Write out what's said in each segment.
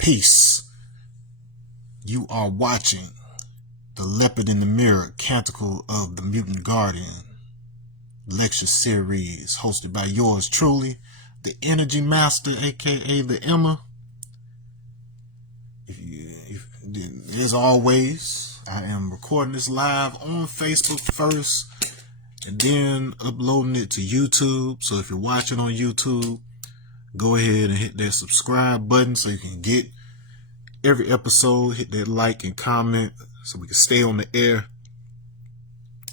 Peace. You are watching the Leopard in the Mirror, Canticle of the Mutant Guardian lecture series hosted by yours truly, the Energy Master, aka the Emma. As always, I am recording this live on Facebook first and then uploading it to YouTube. So if you're watching on YouTube, go ahead and hit that subscribe button so you can get every episode. Hit that like and comment so we can stay on the air.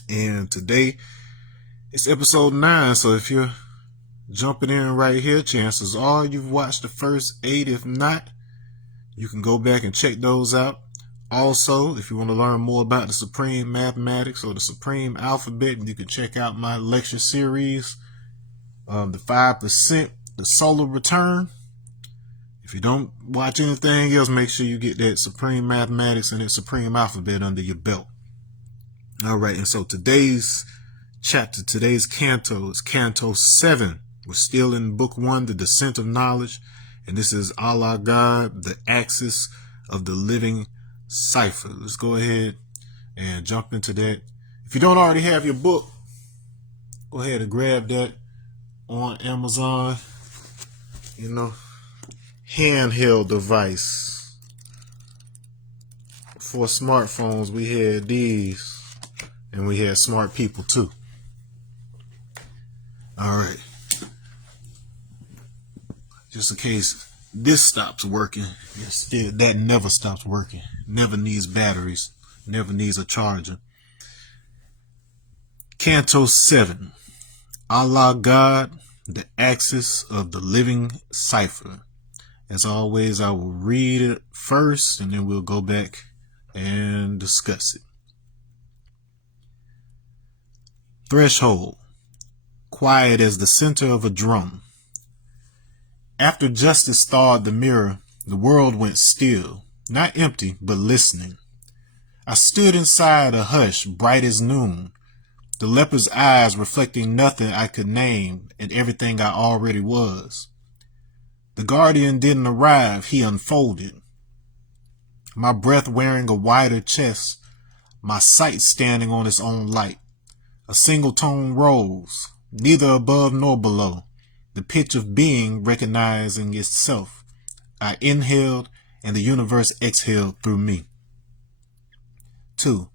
And today it's episode 9. So if you're jumping in right here, chances are you've watched the first 8. If not, you can go back and check those out. Also, if you want to learn more about the Supreme Mathematics or the Supreme Alphabet, you can check out my lecture series, the 5%, the Solar Return. If you don't watch anything else, make sure you get that Supreme Mathematics and that Supreme Alphabet under your belt. All right, and so today's chapter, today's canto is Canto VII. We're still in Book 1, The Descent of Knowledge, and this is Allah God, the axis of the Living Cipher. Let's go ahead and jump into that. If you don't already have your book, go ahead and grab that on Amazon. You know, handheld device. For smartphones, we had these, and we had smart people too. All right. Just in case this stops working, that never stops working. Never needs batteries. Never needs a charger. Canto VII. Allah God, the axis of the Living Cipher. As always, I will read it first, and then we'll go back and discuss it. Threshold. Quiet as the center of a drum. After justice thawed the mirror, the world went still, not empty, but listening. I stood inside a hush bright as noon, the leopard's eyes reflecting nothing I could name and everything I already was. The guardian didn't arrive, he unfolded. My breath wearing a wider chest, my sight standing on its own light. A single tone rose, neither above nor below, the pitch of being recognizing itself. I inhaled, and the universe exhaled through me. 2.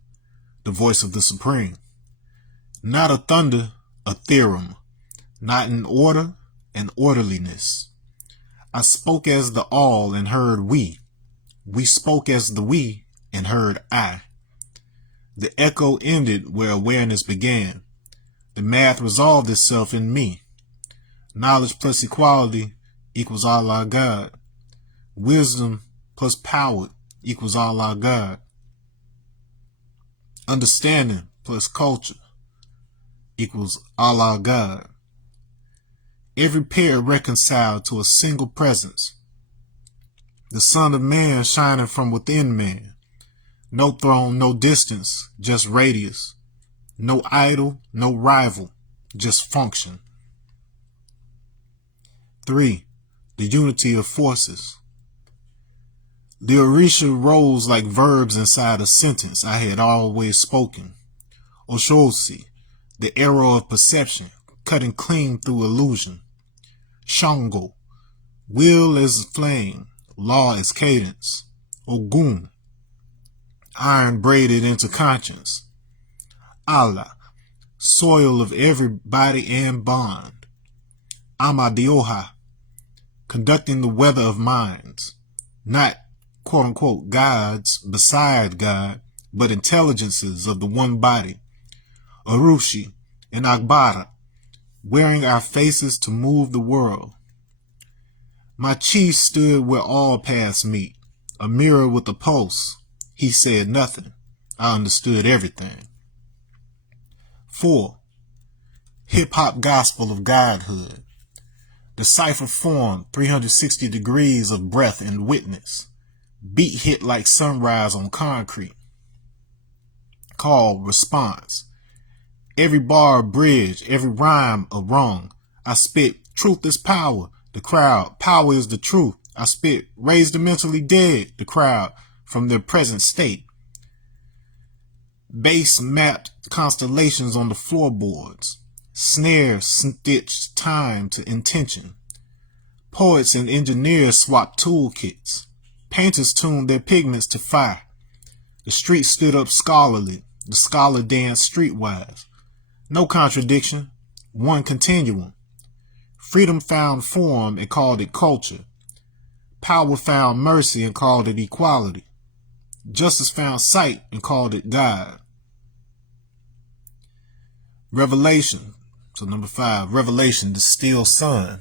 The voice of the Supreme. Not a thunder, a theorem. Not an order, an orderliness. I spoke as the all and heard we. We spoke as the we and heard I. The echo ended where awareness began. The math resolved itself in me. Knowledge plus equality equals Allah God. Wisdom plus power equals Allah God. Understanding plus culture equals Allah God. Every pair reconciled to a single presence. The Son of Man shining from within man. No throne, no distance, just radius. No idol, no rival, just function. 3. The unity of forces. The Orisha rose like verbs inside a sentence I had always spoken. Oshosi, the arrow of perception, cutting clean through illusion. Shango, will as flame, law as cadence. Ogun, iron braided into conscience. Allah, soil of every body and bond. Amadioha, conducting the weather of minds, not quote-unquote gods beside God, but intelligences of the one body. Arushi and Akbara, wearing our faces to move the world. My chief stood where all paths meet, a mirror with a pulse. He said nothing. I understood everything. 4. Hip-hop gospel of godhood. The cipher formed 360 degrees of breath and witness. Beat hit like sunrise on concrete. Call, response. Every bar a bridge, every rhyme a rung. I spit, truth is power. The crowd, power is the truth. I spit, raise the mentally dead, the crowd, from their present state. Bass mapped constellations on the floorboards. Snare stitched time to intention. Poets and engineers swapped toolkits. Painters tuned their pigments to fire. The street stood up scholarly. The scholar danced streetwise. No contradiction, one continuum. Freedom found form and called it culture. Power found mercy and called it equality. Justice found sight and called it God. Revelation. So number 5, revelation, the still sun.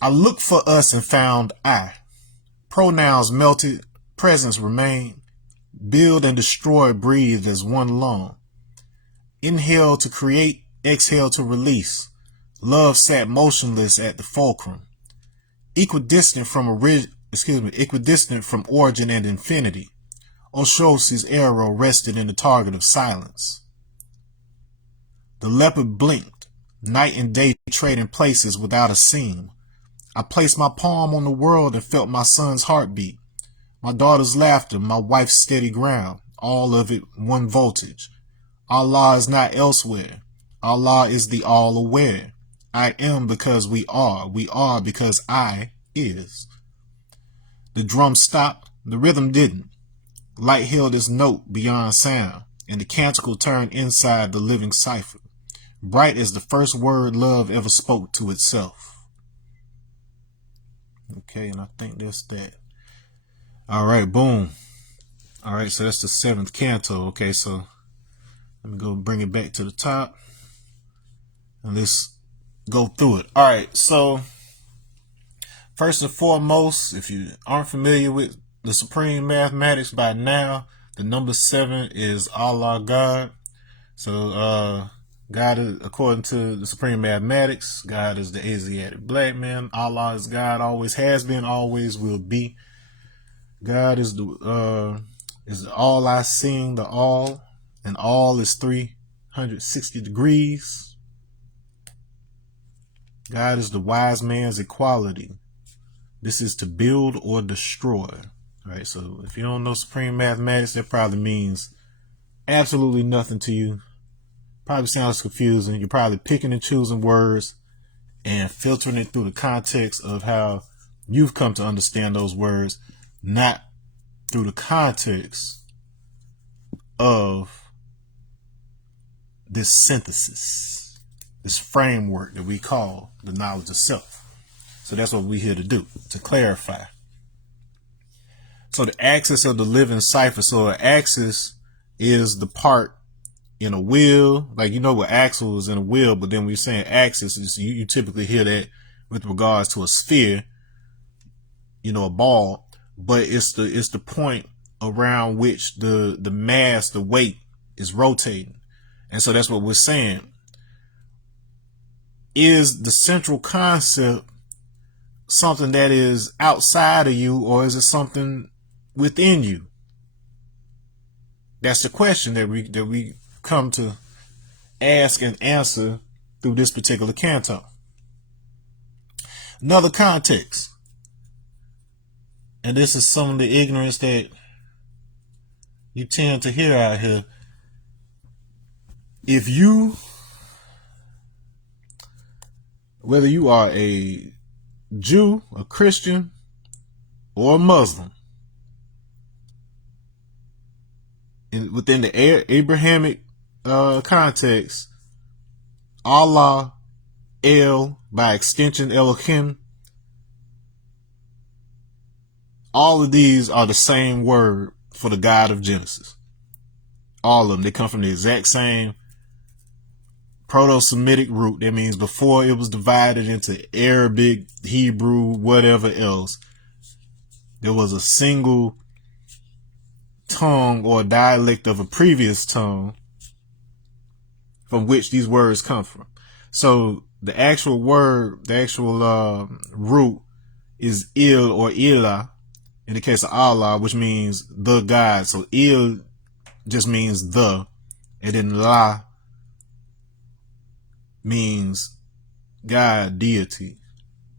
I looked for us and found I. Pronouns melted, presence remained. Build and destroy breathed as one lung. Inhale to create, exhale to release. Love sat motionless at the fulcrum. Equidistant from origin and infinity. Oshosi's arrow rested in the target of silence. The leopard blinked, night and day trading places without a seam. I placed my palm on the world and felt my son's heartbeat. My daughter's laughter, my wife's steady ground, all of it one voltage. Allah is not elsewhere. Allah is the all-aware. I am because we are because I is. The drum stopped, the rhythm didn't. Light held its note beyond sound, and the canticle turned inside the living cipher, bright as the first word love ever spoke to itself. Okay, and I think that's that. All right, boom. All right, so that's the 7th canto. Okay, so let me go bring it back to the top, and let's go through it. All right, so first and foremost, if you aren't familiar with the supreme mathematics by now, the number 7 is Allah, God. So God is, according to the supreme mathematics, God is the Asiatic black man. Allah is God, always has been, always will be. God is the all I seeing, the all, and all is 360 degrees. God is the wise man's equality. This is to build or destroy. All right, so if you don't know supreme mathematics, that probably means absolutely nothing to you. Probably sounds confusing. You're probably picking and choosing words and filtering it through the context of how you've come to understand those words, not through the context of this synthesis, this framework that we call the knowledge of self. So that's what we're here to do, to clarify. So the axis of the living cipher. So an axis is the part in a wheel, like, you know what axle is in a wheel, but then when you're saying axis, you typically hear that with regards to a sphere, you know, a ball, but it's the point around which the mass, the weight is rotating. And so that's what we're saying. Is the central concept something that is outside of you, or is it something within you? That's the question that we come to ask and answer through this particular canto. Another context, and this is some of the ignorance that you tend to hear out here. If you, whether you are a Jew, a Christian, or a Muslim, within the Abrahamic context, Allah, El, by extension Elohim, all of these are the same word for the God of Genesis. All of them, they come from the exact same Proto-Semitic root. That means before it was divided into Arabic, Hebrew, whatever else, there was a single tongue or dialect of a previous tongue from which these words come from. So the actual word, the actual root is Il or Ilah in the case of Allah, which means the God. So Il just means the, and then La means God, deity.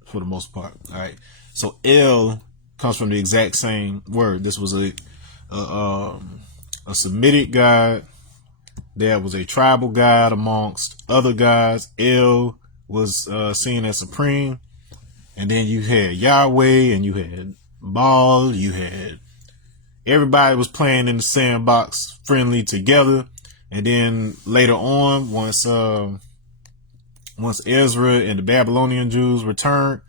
for the most part. All right. So El comes from the exact same word. This was a Semitic god that was a tribal god amongst other gods. El was seen as supreme. And then you had Yahweh and you had Baal. You had everybody was playing in the sandbox friendly together. And then later on, once Ezra and the Babylonian Jews returned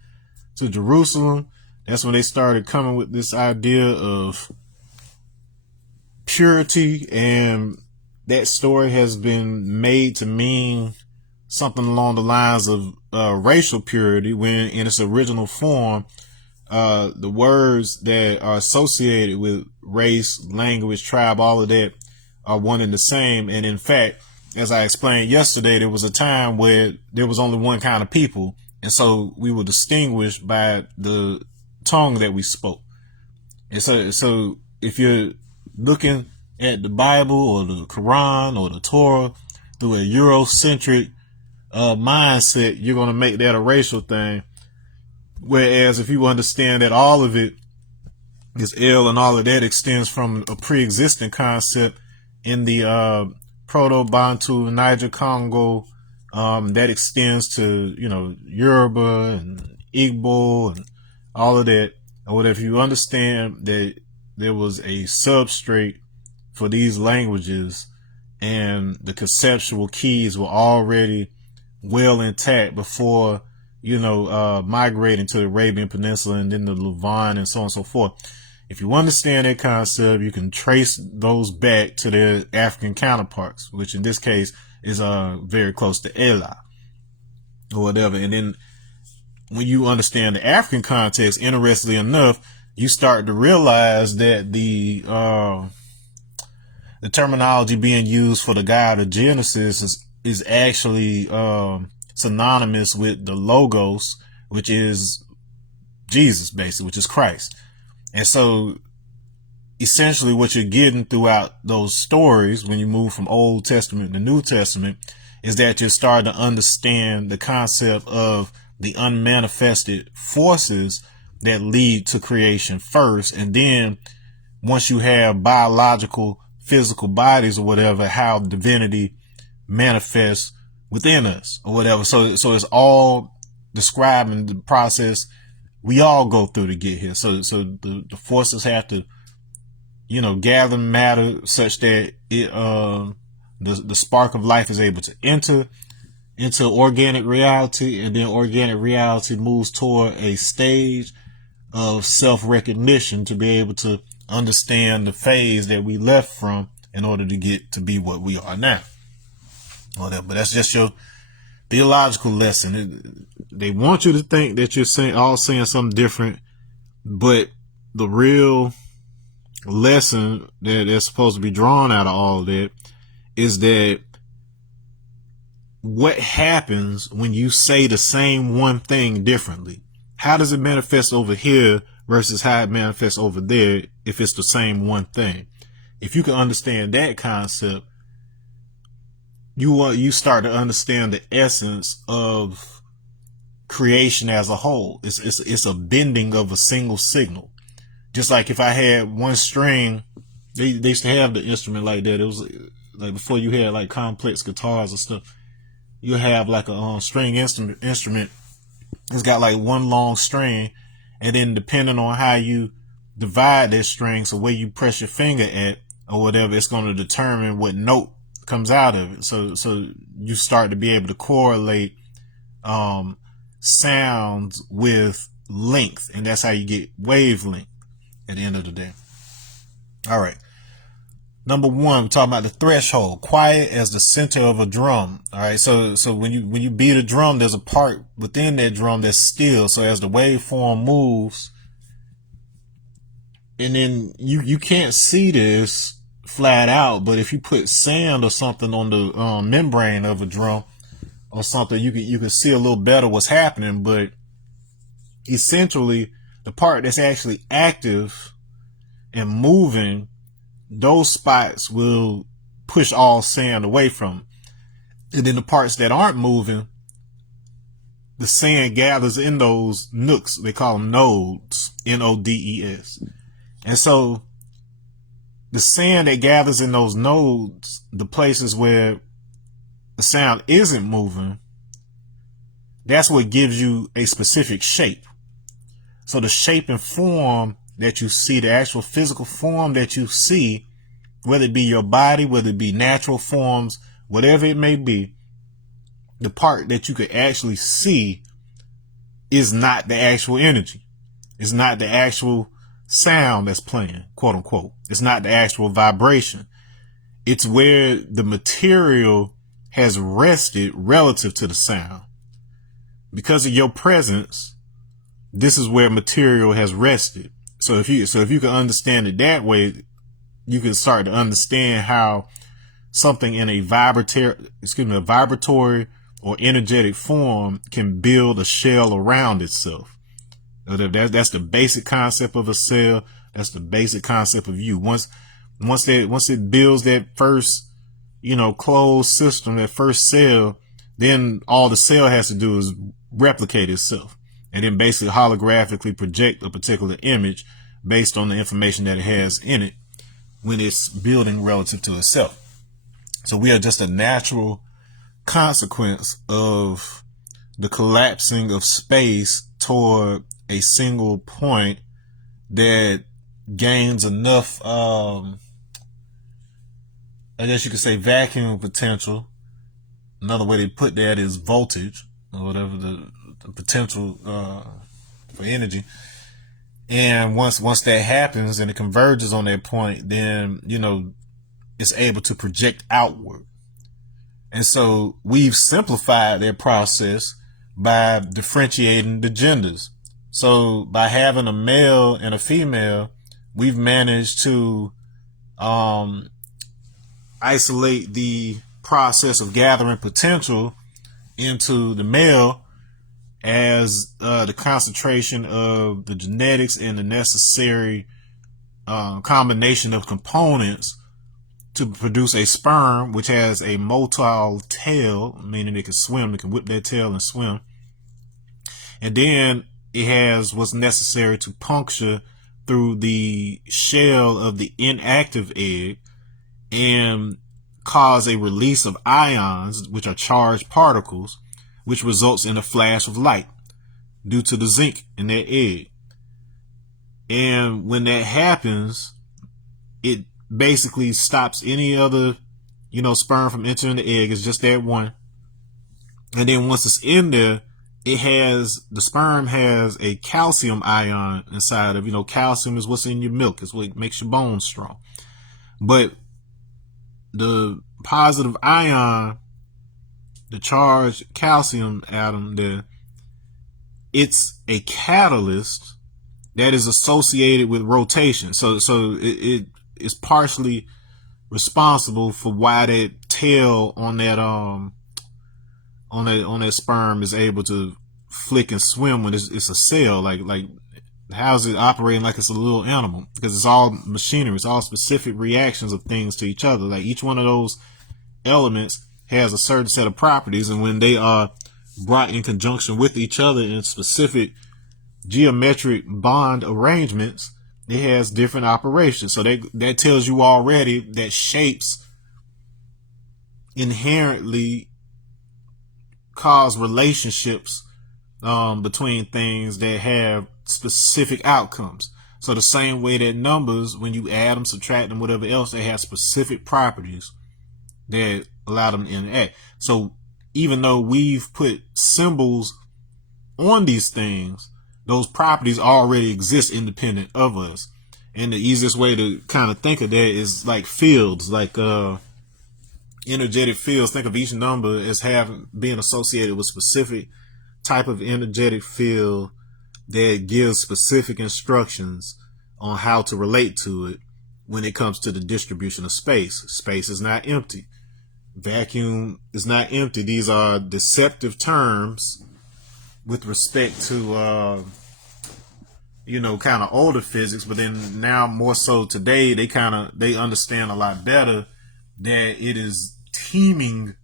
to Jerusalem, that's when they started coming with this idea of purity, and that story has been made to mean something along the lines of racial purity, when in its original form, the words that are associated with race, language, tribe, all of that are one and the same. And in fact, as I explained yesterday, there was a time where there was only one kind of people. And so we were distinguished by the tongue that we spoke. And so if you're looking at the Bible or the Quran or the Torah through a Eurocentric mindset, you're going to make that a racial thing. Whereas if you understand that all of it is El and all of that extends from a pre-existing concept in the Proto-Bantu, Niger-Congo, that extends to, Yoruba and Igbo and all of that. Or if you understand that there was a substrate for these languages and the conceptual keys were already well intact before, migrating to the Arabian Peninsula and then the Levant and so on and so forth. If you understand that concept, you can trace those back to their African counterparts, which in this case is very close to Ela or whatever. And then when you understand the African context, interestingly enough, you start to realize that the terminology being used for the God of Genesis is actually synonymous with the Logos, which is Jesus, basically, which is Christ. And so essentially what you're getting throughout those stories when you move from Old Testament to New Testament is that you're starting to understand the concept of the unmanifested forces that lead to creation first. And then once you have biological, physical bodies or whatever, how divinity manifests within us or whatever. So it's all describing the process we all go through to get here. So the forces have to, gather matter such that it, the spark of life is able to enter into organic reality, and then organic reality moves toward a stage of self-recognition to be able to understand the phase that we left from in order to get to be what we are now. But that's just your theological lesson. They want you to think that you're saying something different, but the real lesson that is supposed to be drawn out of all of that is that what happens when you say the same one thing differently? How does it manifest over here versus how it manifests over there if it's the same one thing? If you can understand that concept, you start to understand the essence of creation as a whole. It's a bending of a single signal. Just like if I had one string, they used to have the instrument like that. It was like before you had like complex guitars and stuff. You have like a string instrument. It's got like one long string, and then depending on how you divide that string, so where you press your finger at or whatever, it's going to determine what note comes out of it. So you start to be able to correlate sounds with length, and that's how you get wavelength at the end of the day. All right. Number one, we're talking about the threshold, quiet as the center of a drum. All right. So when you beat a drum, there's a part within that drum that's still. So as the waveform moves, and then you can't see this flat out, but if you put sand or something on the membrane of a drum or something, you can see a little better what's happening. But essentially, the part that's actually active and moving, those spots will push all sand away from it. And then the parts that aren't moving, the sand gathers in those nooks. They call them nodes, N-O-D-E-S. And so the sand that gathers in those nodes, the places where the sound isn't moving, that's what gives you a specific shape. So the shape and form that you see, the actual physical form that you see, whether it be your body, whether it be natural forms, whatever it may be, the part that you could actually see is not the actual energy. It's not the actual sound that's playing, quote unquote. It's not the actual vibration. It's where the material has rested relative to the sound. Because of your presence, this is where material has rested. So if you can understand it that way, you can start to understand how something in a vibratory or energetic form can build a shell around itself. That's the basic concept of a cell. That's the basic concept of you. Once it builds that first, closed system, that first cell, then all the cell has to do is replicate itself and then basically holographically project a particular image based on the information that it has in it when it's building relative to itself. So we are just a natural consequence of the collapsing of space toward a single point that gains enough, I guess you could say, vacuum potential. Another way to put that is voltage, or whatever the potential for energy. And once that happens and it converges on that point, then, it's able to project outward. And so we've simplified that process by differentiating the genders. So by having a male and a female, we've managed to isolate the process of gathering potential into the male as the concentration of the genetics and the necessary combination of components to produce a sperm, which has a motile tail, meaning it can swim, it can whip that tail and swim. And then it has what's necessary to puncture through the shell of the inactive egg and cause a release of ions, which are charged particles, which results in a flash of light due to the zinc in that egg. And when that happens, it basically stops any other, sperm from entering the egg. It's just that one. And then once it's in there, the sperm has a calcium ion inside of, calcium is what's in your milk. It's what makes your bones strong. But the positive ion, the charged calcium atom there, it's a catalyst that is associated with rotation. So it is partially responsible for why that tail on that sperm is able to flick and swim when it's a cell. Like how's it operating like it's a little animal? Because it's all machinery. It's all specific reactions of things to each other. Like each one of those elements has a certain set of properties, and when they are brought in conjunction with each other in specific geometric bond arrangements, it has different operations. So that tells you already that shapes inherently cause relationships between things that have specific outcomes. So the same way that numbers, when you add them, subtract them, whatever else, they have specific properties that allow them to interact. So even though we've put symbols on these things, those properties already exist independent of us. And the easiest way to kind of think of that is like fields, like energetic fields. Think of each number as being associated with specific type of energetic field that gives specific instructions on how to relate to it when it comes to the distribution of space. Space is not empty. Vacuum is not empty. These are deceptive terms with respect to kind of older physics, but then now more so today they understand a lot better that it is teeming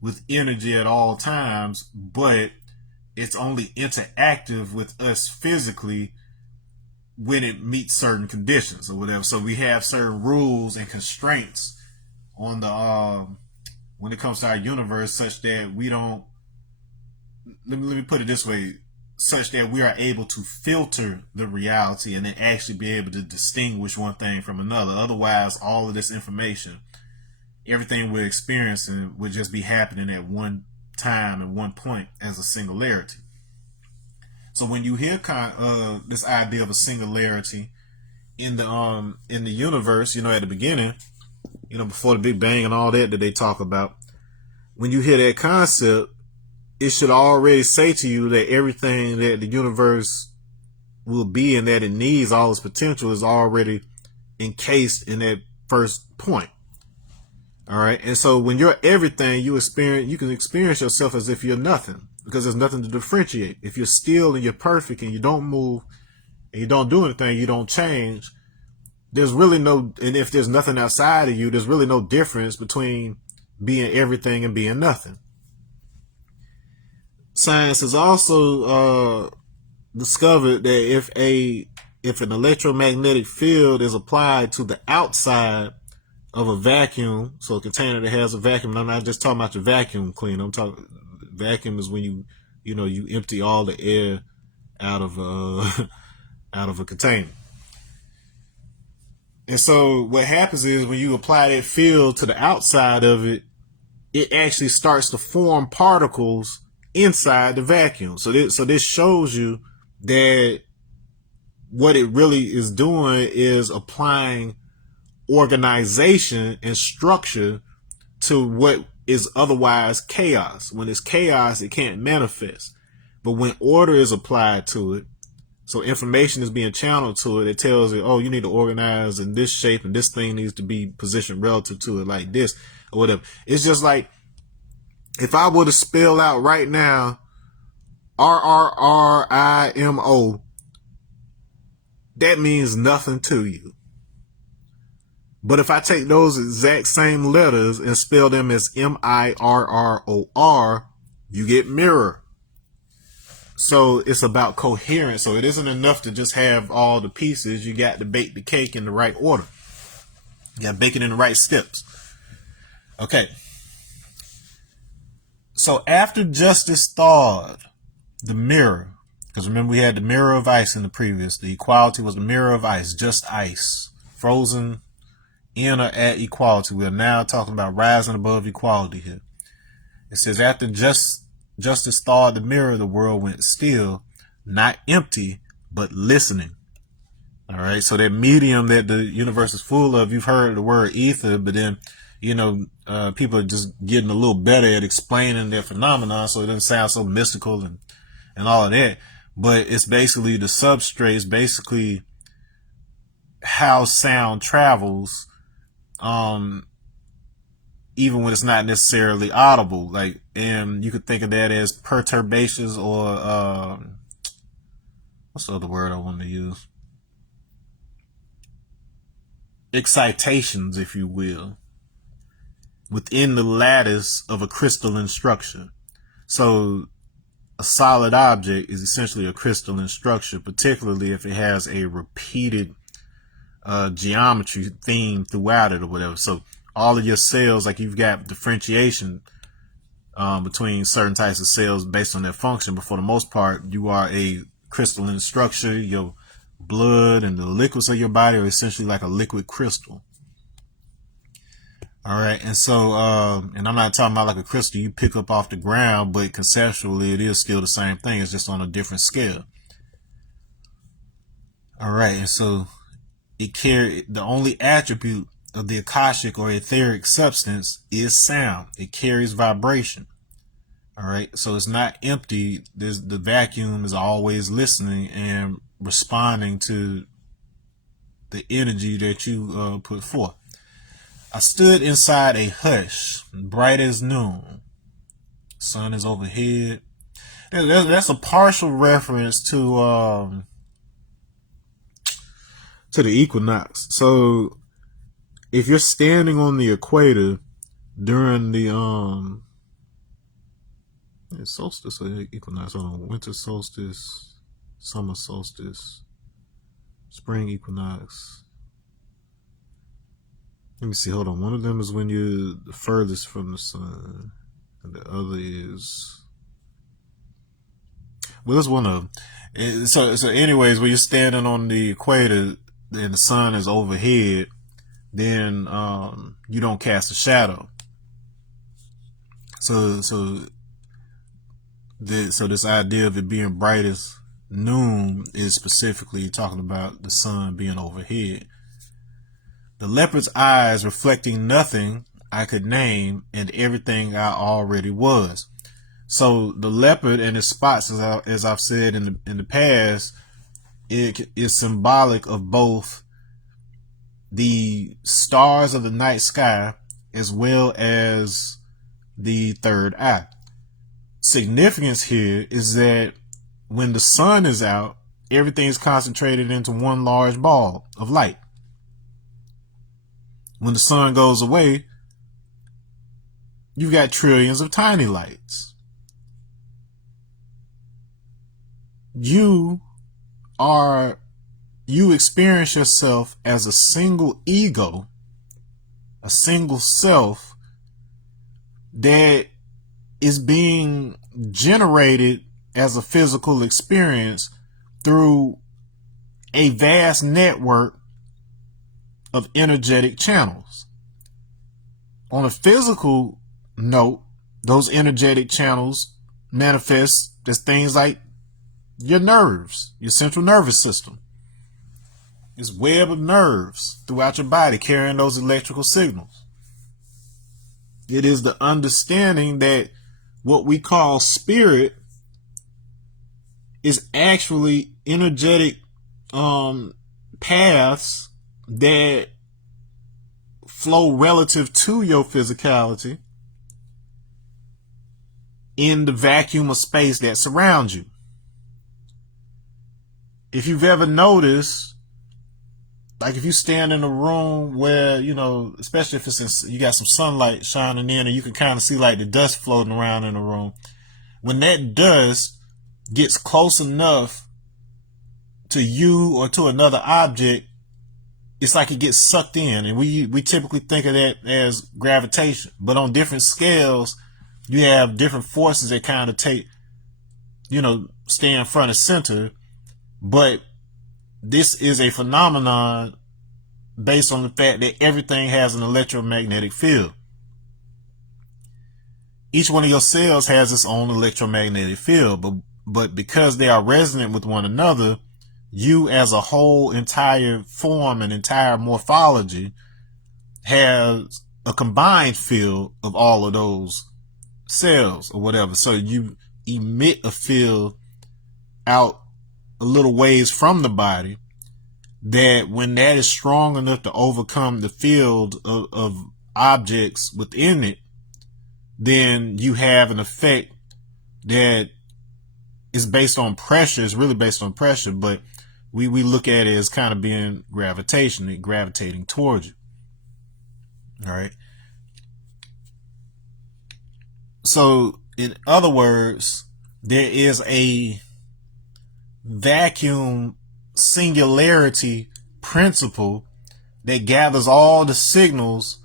with energy at all times, but it's only interactive with us physically when it meets certain conditions or whatever. So we have certain rules and constraints on the when it comes to our universe, such that we don't. Let me put it this way: such that we are able to filter the reality and then actually be able to distinguish one thing from another. Otherwise, all of this information, everything we're experiencing, would just be happening at one time and one point as a singularity. So when you hear this idea of a singularity in the universe, at the beginning, before the Big Bang and all that they talk about, when you hear that concept, it should already say to you that everything that the universe will be and that it needs, all its potential, is already encased in that first point. All right. And so when you're everything, you can experience yourself as if you're nothing, because there's nothing to differentiate. If you're still and you're perfect and you don't move and you don't do anything, you don't change, there's really no, and if there's nothing outside of you, there's really no difference between being everything and being nothing. Science has also discovered that if an electromagnetic field is applied to the outside of a vacuum, so a container that has a vacuum, and I'm not just talking about your vacuum cleaner. I'm talking vacuum is when you empty all the air out of out of a container. And so what happens is when you apply that field to the outside of it, it actually starts to form particles inside the vacuum. So this shows you that what it really is doing is applying organization and structure to what is otherwise chaos. When it's chaos, it can't manifest. But when order is applied to it, so information is being channeled to it, it tells it, oh, you need to organize in this shape and this thing needs to be positioned relative to it like this or whatever. It's just like, if I were to spell out right now, RRRIMO, that means nothing to you. But if I take those exact same letters and spell them as MIRROR, you get mirror. So it's about coherence. So it isn't enough to just have all the pieces. You got to bake the cake in the right order. You got to bake it in the right steps. Okay. So after Justice thawed the mirror, because remember we had the mirror of ice in the previous, the equality was the mirror of ice, just ice, frozen in or at equality. We are now talking about rising above equality here. It says after Justice thawed the mirror, the world went still, not empty, but listening. All right. So that medium that the universe is full of, you've heard the word ether, but then, people are just getting a little better at explaining their phenomenon, so it doesn't sound so mystical and all of that. But it's basically the substrate, it's basically how sound travels, even when it's not necessarily audible. Like, and you could think of that as perturbations or what's the other word I want to use? Excitations, if you will, within the lattice of a crystalline structure. So a solid object is essentially a crystalline structure, particularly if it has a repeated geometry theme throughout it or whatever. So all of your cells, like you've got differentiation between certain types of cells based on their function, but for the most part, you are a crystalline structure. Your blood and the liquids of your body are essentially like a liquid crystal. All right. And so, and I'm not talking about like a crystal you pick up off the ground, but conceptually it is still the same thing. It's just on a different scale. All right. And so the only attribute of the Akashic or etheric substance is sound. It carries vibration. All right. So it's not empty. The vacuum is always listening and responding to the energy that you put forth. I stood inside a hush, bright as noon. Sun is overhead. That's a partial reference to the equinox. So if you're standing on the equator during the It's solstice or equinox. Hold on. Winter solstice, summer solstice, spring equinox. Let me see. Hold on. One of them is when you're the furthest from the sun, and the other is. Well, it's one of them. So anyways, when you're standing on the equator and the sun is overhead, then you don't cast a shadow. So this idea of it being brightest noon is specifically talking about the sun being overhead. The leopard's eyes reflecting nothing I could name and everything I already was. So the leopard and its spots, as I've said in the past, it is symbolic of both the stars of the night sky as well as the third eye. Significance here is that when the sun is out, everything is concentrated into one large ball of light. When the sun goes away, you've got trillions of tiny lights. You experience yourself as a single ego, a single self that is being generated as a physical experience through a vast network of energetic channels. On a physical note, those energetic channels manifest as things like your nerves, your central nervous system. This web of nerves throughout your body carrying those electrical signals. It is the understanding that what we call spirit is actually energetic paths that flow relative to your physicality in the vacuum of space that surrounds you. If you've ever noticed, like if you stand in a room where, especially if you got some sunlight shining in and you can kind of see like the dust floating around in the room, when that dust gets close enough to you or to another object, it's like it gets sucked in. And we typically think of that as gravitation, but on different scales, you have different forces that kind of stay in front of center. But this is a phenomenon based on the fact that everything has an electromagnetic field. Each one of your cells has its own electromagnetic field, but because they are resonant with one another, you as a whole entire form and entire morphology has a combined field of all of those cells or whatever. So you emit a field out a little ways from the body that when that is strong enough to overcome the field of objects within it, then you have an effect that is based on pressure. It's really based on pressure, but we look at it as kind of being gravitation, gravitating towards you. All right. So in other words, there is a vacuum singularity principle that gathers all the signals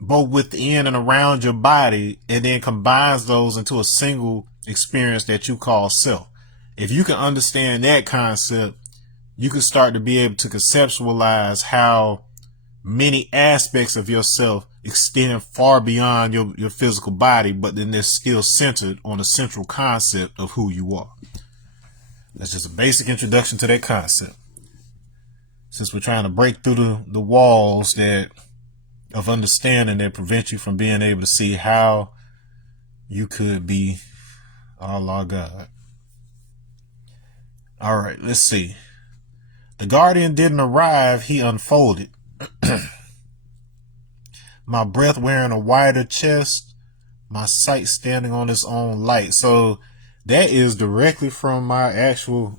both within and around your body and then combines those into a single experience that you call self. If you can understand that concept, you can start to be able to conceptualize how many aspects of yourself extend far beyond your physical body, but then they're still centered on a central concept of who you are. That's just a basic introduction to that concept. Since we're trying to break through the walls of understanding that prevent you from being able to see how you could be Allah God. All right, let's see. The Guardian didn't arrive, he unfolded. My breath wearing a wider chest, my sight standing on its own light. So that is directly from my actual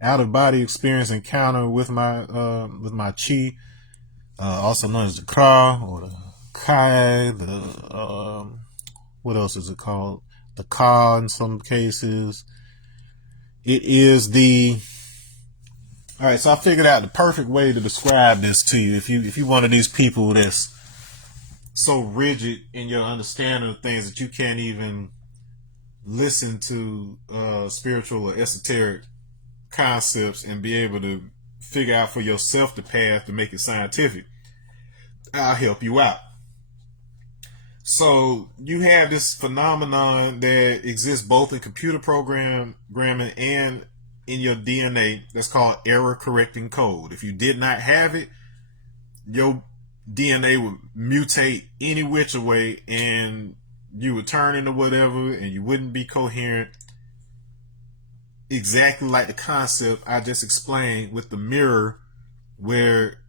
out-of-body experience encounter with my chi, also known as the Kra or the Kai, what else is it called? The Ka in some cases. It is the, all right, so I figured out the perfect way to describe this to you. If you one of these people that's so rigid in your understanding of things that you can't even listen to spiritual or esoteric concepts and be able to figure out for yourself the path to make it scientific, I'll help you out. So you have this phenomenon that exists both in computer programming and in your DNA that's called error correcting code. If you did not have it, your DNA would mutate any which way and you would turn into whatever and you wouldn't be coherent. Exactly like the concept I just explained with the mirror, where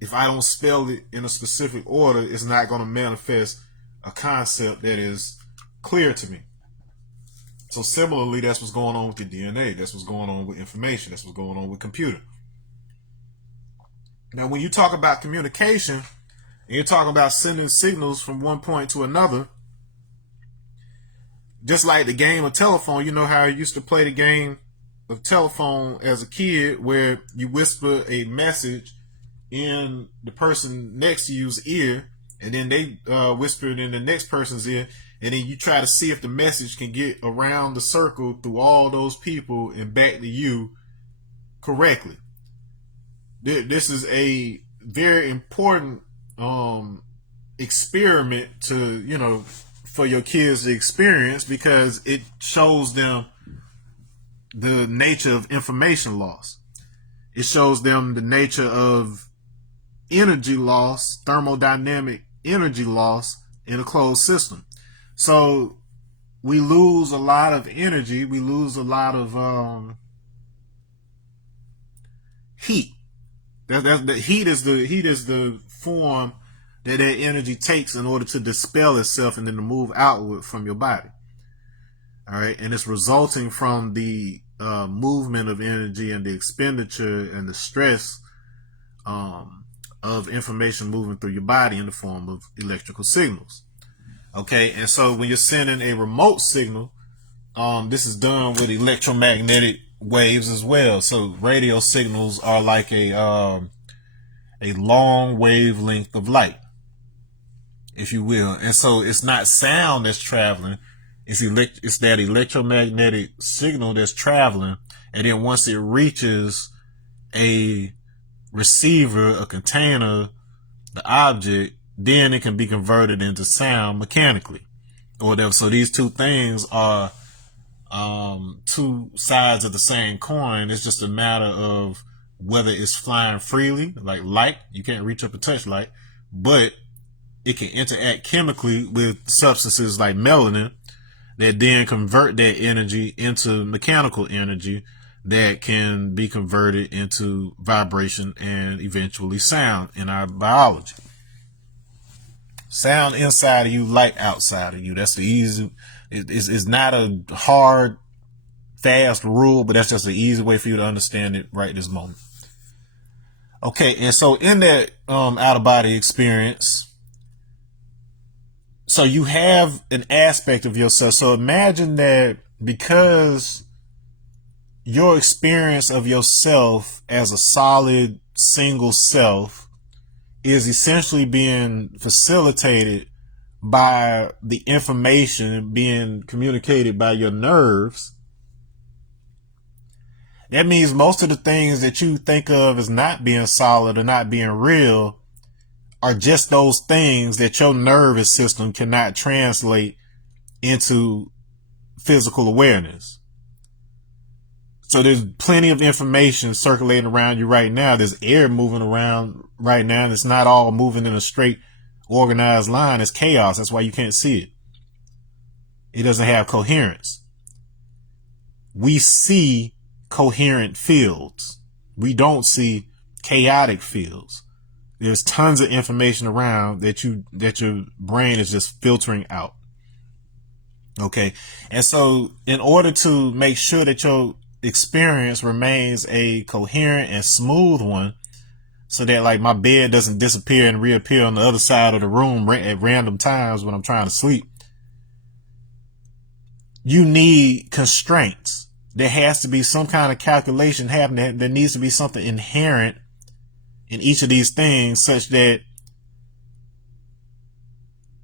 if I don't spell it in a specific order, it's not going to manifest a concept that is clear to me. So similarly, that's what's going on with your DNA. That's what's going on with information. That's what's going on with computer. Now, when you talk about communication, and you're talking about sending signals from one point to another, just like the game of telephone, you know how I used to play the game of telephone as a kid where you whisper a message in the person next to you's ear, and then they whisper it in the next person's ear, and then you try to see if the message can get around the circle through all those people and back to you correctly. This is a very important experiment to, for your kids to experience, because it shows them the nature of information loss. It shows them the nature of energy loss, thermodynamic energy loss in a closed system. So we lose a lot of energy. We lose a lot of heat. The heat is the form that energy takes in order to dispel itself and then to move outward from your body. All right, and it's resulting from the movement of energy and the expenditure and the stress of information moving through your body in the form of electrical signals. Okay, and so when you're sending a remote signal, this is done with electromagnetic waves as well. So radio signals are like a long wavelength of light, if you will. And so it's not sound that's traveling. It's that electromagnetic signal that's traveling. And then once it reaches a receiver, a container, the object, then it can be converted into sound mechanically or whatever. So these two things are two sides of the same coin. It's just a matter of whether it's flying freely, like light. You can't reach up and touch light, but it can interact chemically with substances like melanin that then convert that energy into mechanical energy that can be converted into vibration and eventually sound in our biology. Sound inside of you, light outside of you. That's the easy. It's not a hard, fast rule, but that's just the easy way for you to understand it right this moment. Okay, and so in that out-of-body experience, so you have an aspect of yourself. So imagine that because your experience of yourself as a solid single self is essentially being facilitated by the information being communicated by your nerves. That means most of the things that you think of as not being solid or not being real are just those things that your nervous system cannot translate into physical awareness. So there's plenty of information circulating around you right now. There's air moving around right now, and it's not all moving in a straight, organized line. It's chaos. That's why you can't see it. It doesn't have coherence. We see coherent fields. We don't see chaotic fields. There's tons of information around that your brain is just filtering out. Okay. And so in order to make sure that your experience remains a coherent and smooth one, so that like my bed doesn't disappear and reappear on the other side of the room at random times when I'm trying to sleep. You need constraints. There has to be some kind of calculation happening. There needs to be something inherent in each of these things such that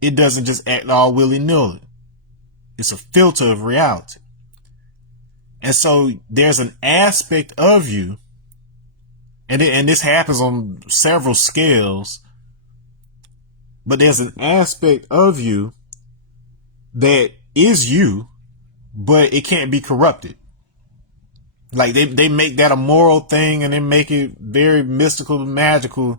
it doesn't just act all willy-nilly. It's a filter of reality. And so there's an aspect of you, and this happens on several scales, but there's an aspect of you that is you, but it can't be corrupted. Like they make that a moral thing, and they make it very mystical and magical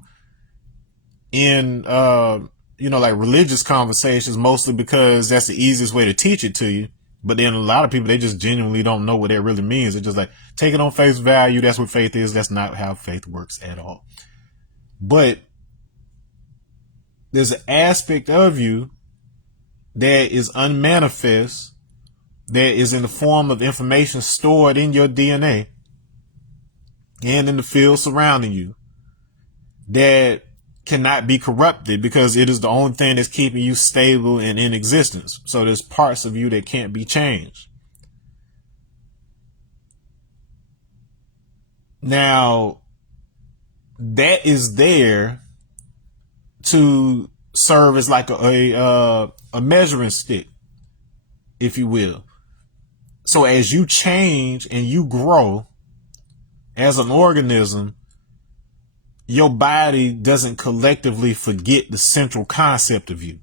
in like religious conversations, mostly because that's the easiest way to teach it to you. But then a lot of people, they just genuinely don't know what that really means. It's just like, take it on face value. That's what faith is. That's not how faith works at all. But there's an aspect of you that is unmanifest, that is in the form of information stored in your DNA and in the field surrounding you, that cannot be corrupted because it is the only thing that's keeping you stable and in existence. So there's parts of you that can't be changed. Now, that is there to serve as like a measuring stick, if you will. So as you change and you grow as an organism, your body doesn't collectively forget the central concept of you.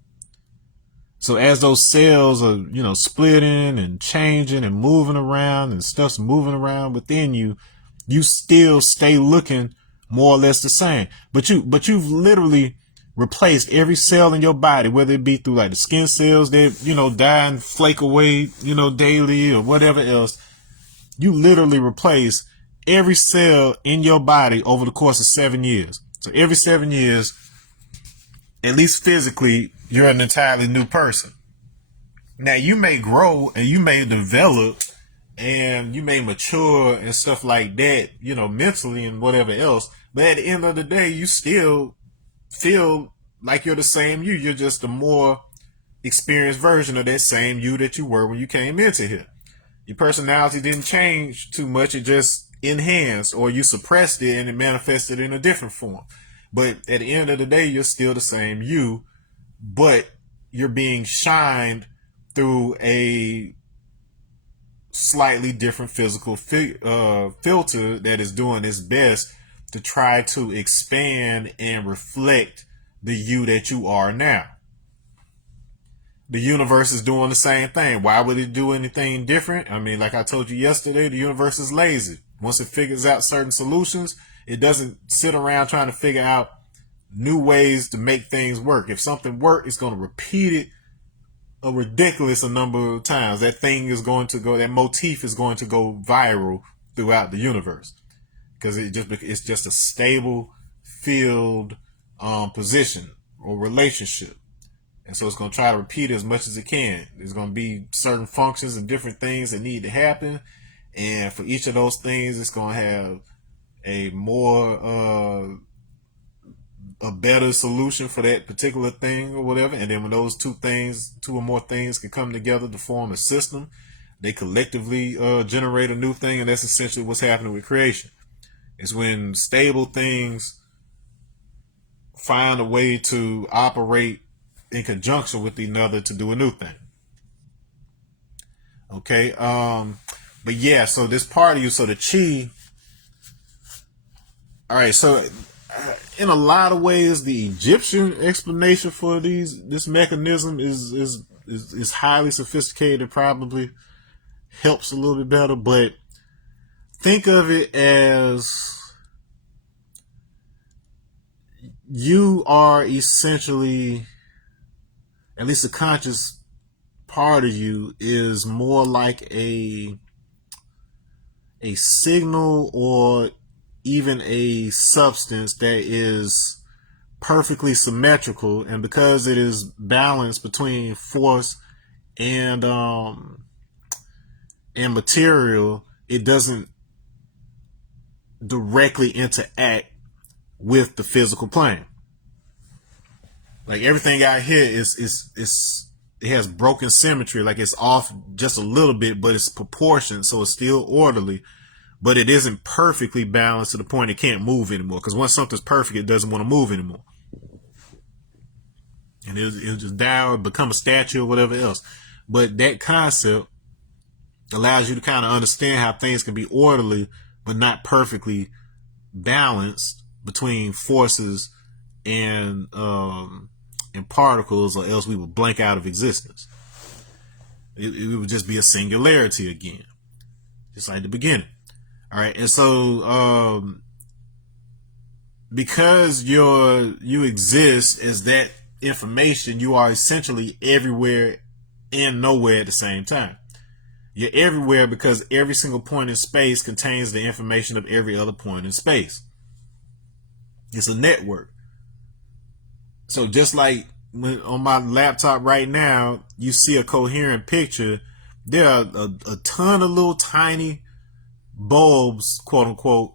So as those cells are, splitting and changing and moving around and stuff's moving around within you, you still stay looking more or less the same. But you've literally replaced every cell in your body, whether it be through like the skin cells that, die and flake away, daily or whatever else. You literally replace every cell in your body over the course of 7 years. So every 7 years, at least physically, you're an entirely new person. Now you may grow and you may develop and you may mature and stuff like that, mentally and whatever else. But at the end of the day, you still feel like you're the same you. You're just a more experienced version of that same you that you were when you came into here. Your personality didn't change too much. It just enhanced, or you suppressed it and it manifested in a different form. But at the end of the day, you're still the same you, but you're being shined through a slightly different physical filter that is doing its best to try to expand and reflect the you that you are now. The universe is doing the same thing. Why would it do anything different? I mean, like I told you yesterday, the universe is lazy. Once it figures out certain solutions, it doesn't sit around trying to figure out new ways to make things work. If something works, it's going to repeat it a ridiculous number of times. That thing is going to go, that motif is going to go viral throughout the universe because it's just a stable field position or relationship. And so it's going to try to repeat it as much as it can. There's going to be certain functions and different things that need to happen. And for each of those things, it's going to have a better solution for that particular thing or whatever. And then when those two or more things can come together to form a system, they collectively generate a new thing. And that's essentially what's happening with creation. It's when stable things find a way to operate in conjunction with each other to do a new thing. Okay. But yeah, so this part of you, so the chi. All right. So in a lot of ways, the Egyptian explanation for this mechanism is highly sophisticated. Probably helps a little bit better, but think of it as you are essentially, at least the conscious part of you is more like a signal or even a substance that is perfectly symmetrical, and because it is balanced between force and material, it doesn't directly interact with the physical plane. Like everything out here it has broken symmetry. Like it's off just a little bit, but it's proportioned, so it's still orderly, but it isn't perfectly balanced to the point it can't move anymore. Because once something's perfect, it doesn't want to move anymore, and it'll just die or become a statue or whatever else. But that concept allows you to kind of understand how things can be orderly, but not perfectly balanced between forces and particles, or else we would blank out of existence. It would just be a singularity again, just like the beginning. All right, and so because you exist as that information, you are essentially everywhere and nowhere at the same time. You're everywhere because every single point in space contains the information of every other point in space. It's a network. So just like when on my laptop right now, you see a coherent picture, there are a ton of little tiny bulbs, quote unquote,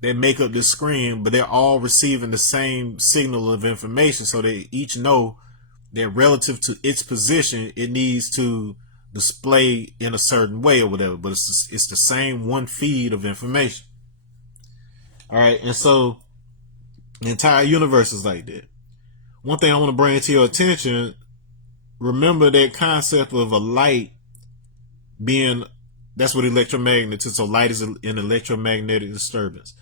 that make up this screen, but they're all receiving the same signal of information. So they each know that relative to its position, it needs to display in a certain way or whatever, but it's the same one feed of information. All right, and so the entire universe is like that. One thing I want to bring to your attention, remember that concept of a light being, that's what electromagnetic is. So light is an electromagnetic disturbance.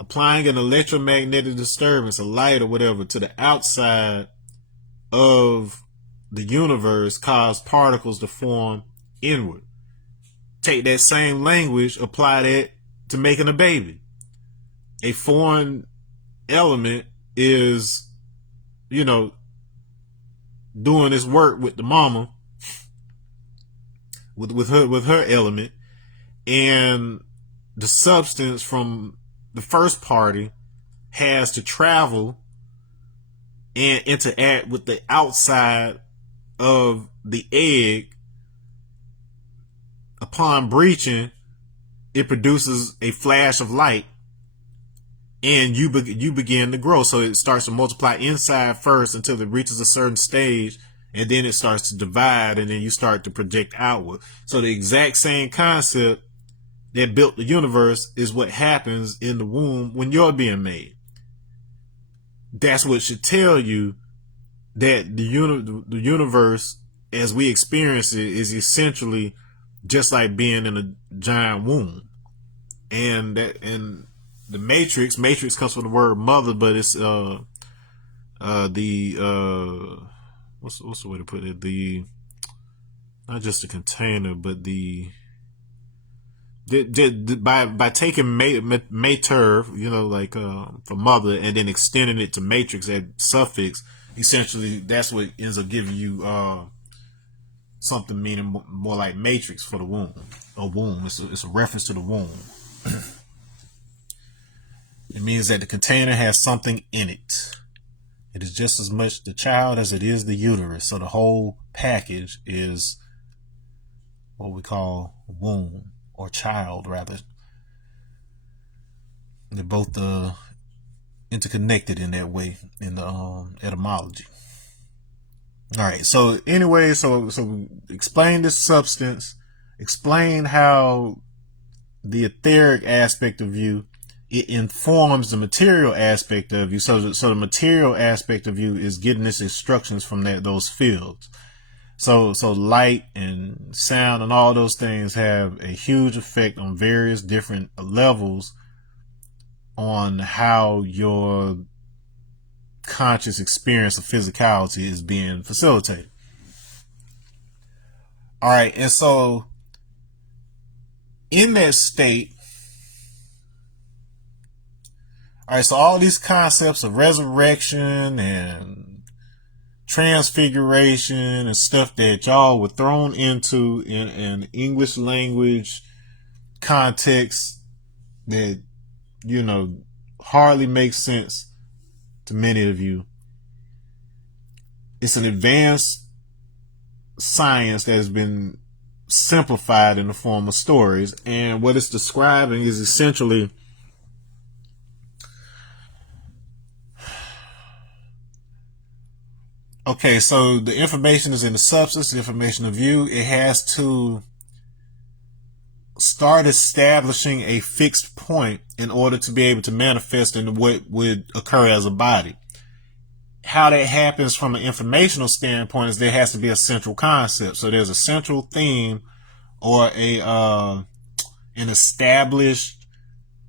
Applying an electromagnetic disturbance, a light or whatever, to the outside of the universe cause particles to form inward. Take that same language, apply that to making a baby. A foreign element is, doing its work with the mama, with her element, and the substance from the first party has to travel and interact with the outside of the egg. Upon breaching, it produces a flash of light, and you begin to grow. So it starts to multiply inside first until it reaches a certain stage, and then it starts to divide, and then you start to project outward. So the exact same concept that built the universe is what happens in the womb when you're being made. That's what should tell you that the universe as we experience it is essentially just like being in a giant womb. And the matrix comes from the word mother, but it's what's the way to put it? The, not just the container, but by taking mater, for mother, and then extending it to matrix, that suffix, essentially that's what ends up giving you something meaning more like matrix for the womb. A womb. It's a reference to the womb. It means that the container has something in it. It is just as much the child as it is the uterus. So the whole package is what we call womb, or child rather. They're both interconnected in that way in the etymology. All right. So anyway, so explain this substance. Explain how the etheric aspect of you, it informs the material aspect of you. So the material aspect of you is getting its instructions from those fields. So light and sound and all those things have a huge effect on various different levels on how your conscious experience of physicality is being facilitated. All right. And so in that state, all right, so all these concepts of resurrection and transfiguration and stuff that y'all were thrown into in an English language context that, hardly makes sense to many of you. It's an advanced science that has been simplified in the form of stories, and what it's describing is essentially Okay, so the information is in the substance, the information of you. It has to start establishing a fixed point in order to be able to manifest into what would occur as a body. How that happens from an informational standpoint is there has to be a central concept. So there's a central theme or an established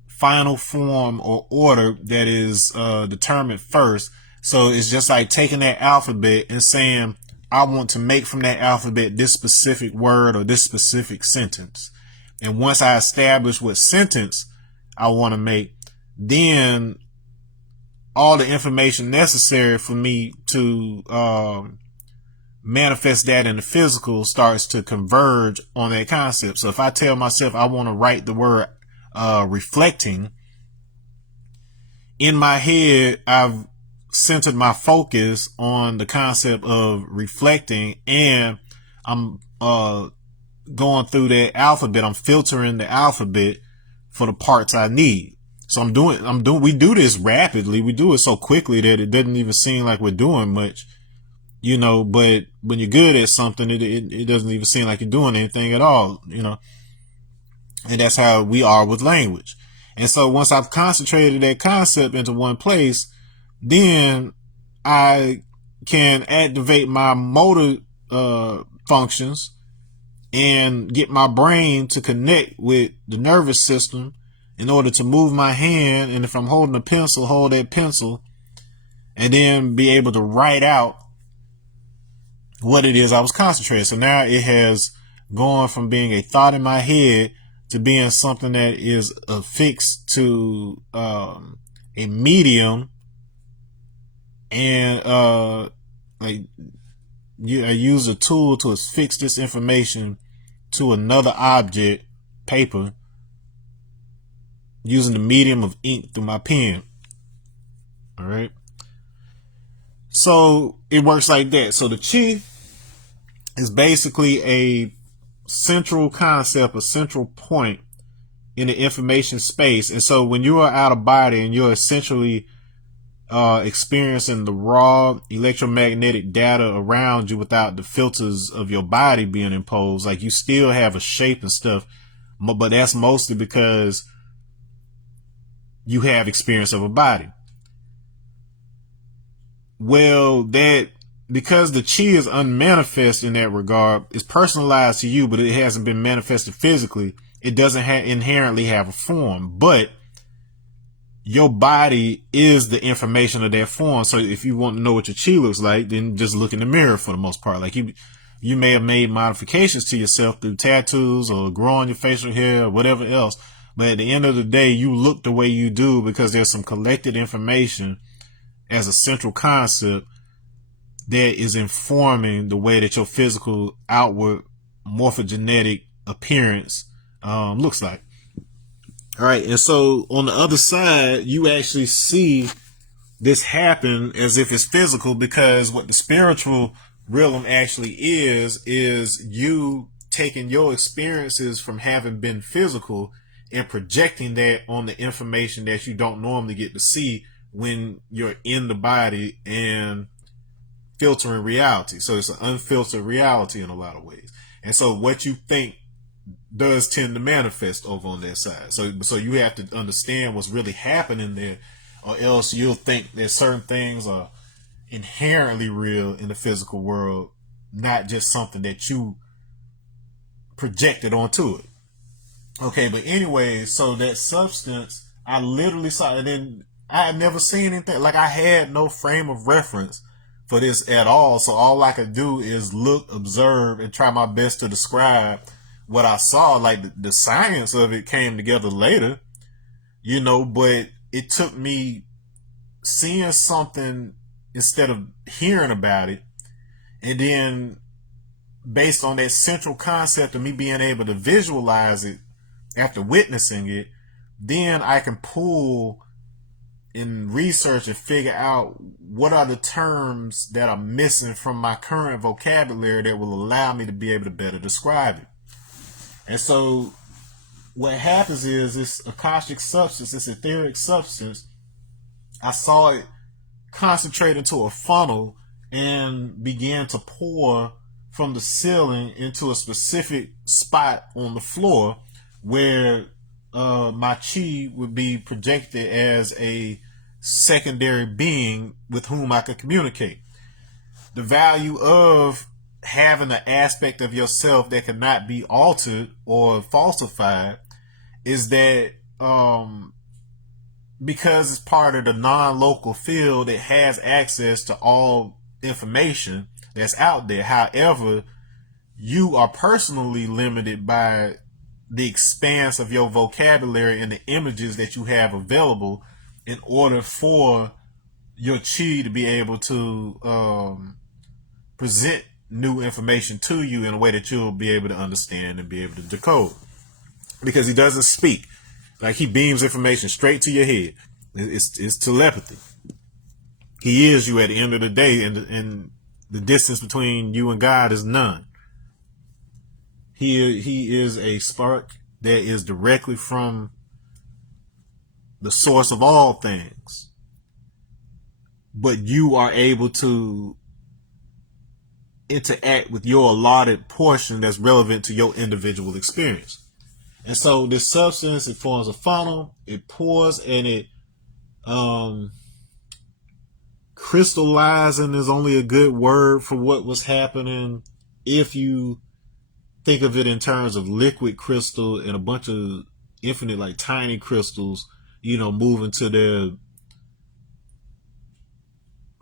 final form or order that is determined first. So it's just like taking that alphabet and saying, I want to make from that alphabet this specific word or this specific sentence. And once I establish what sentence I want to make, then all the information necessary for me to manifest that in the physical starts to converge on that concept. So if I tell myself I want to write the word reflecting, in my head, I've centered my focus on the concept of reflecting, and I'm going through that alphabet. I'm filtering the alphabet for the parts I need. So we do this rapidly. We do it so quickly that it doesn't even seem like we're doing much, but when you're good at something, it doesn't even seem like you're doing anything at all, and that's how we are with language. And so once I've concentrated that concept into one place, then I can activate my motor functions and get my brain to connect with the nervous system in order to move my hand. And if I'm holding a pencil, hold that pencil and then be able to write out what it is I was concentrating. So now it has gone from being a thought in my head to being something that is affixed to a medium, and I use a tool to affix this information to another object, paper, using the medium of ink through my pen. All right. So it works like that. So the chi is basically a central concept, a central point in the information space. And so when you are out of body and you're essentially experiencing the raw electromagnetic data around you without the filters of your body being imposed, like you still have a shape and stuff, but that's mostly because you have experience of a body. Well, because the chi is unmanifest in that regard, it's personalized to you, but it hasn't been manifested physically. It doesn't inherently have a form, but your body is the information of that form. So if you want to know what your chi looks like, then just look in the mirror for the most part. Like you may have made modifications to yourself through tattoos or growing your facial hair or whatever else. But at the end of the day, you look the way you do because there's some collected information as a central concept that is informing the way that your physical outward morphogenetic appearance looks like. All right. And so on the other side, you actually see this happen as if it's physical, because what the spiritual realm actually is you taking your experiences from having been physical and projecting that on the information that you don't normally get to see when you're in the body and filtering reality. So it's an unfiltered reality in a lot of ways. And so what you think does tend to manifest over on that side. So you have to understand what's really happening there, or else you'll think that certain things are inherently real in the physical world, not just something that you projected onto it. Okay, but anyway, so that substance, I literally saw it, and I had never seen anything. Like, I had no frame of reference for this at all. So all I could do is look, observe, and try my best to describe what I saw. Like, the science of it came together later, but it took me seeing something instead of hearing about it. And then based on that central concept of me being able to visualize it after witnessing it, then I can pull and research and figure out what are the terms that are missing from my current vocabulary that will allow me to be able to better describe it. And so what happens is this Akashic substance, this etheric substance, I saw it concentrate into a funnel, and began to pour from the ceiling into a specific spot on the floor where my chi would be projected as a secondary being with whom I could communicate. The value of having an aspect of yourself that cannot be altered or falsified is that because it's part of the non-local field, it has access to all information that's out there. However, you are personally limited by the expanse of your vocabulary and the images that you have available in order for your chi to be able to present new information to you in a way that you'll be able to understand and be able to decode. Because he doesn't speak. Like, he beams information straight to your head. It's telepathy. He is you at the end of the day, and the distance between you and God is none. He is a spark that is directly from the source of all things. But you are able to interact with your allotted portion that's relevant to your individual experience. And so this substance, it forms a funnel, it pours, and it crystallizing is only a good word for what was happening if you think of it in terms of liquid crystal and a bunch of infinite, like, tiny crystals, moving to their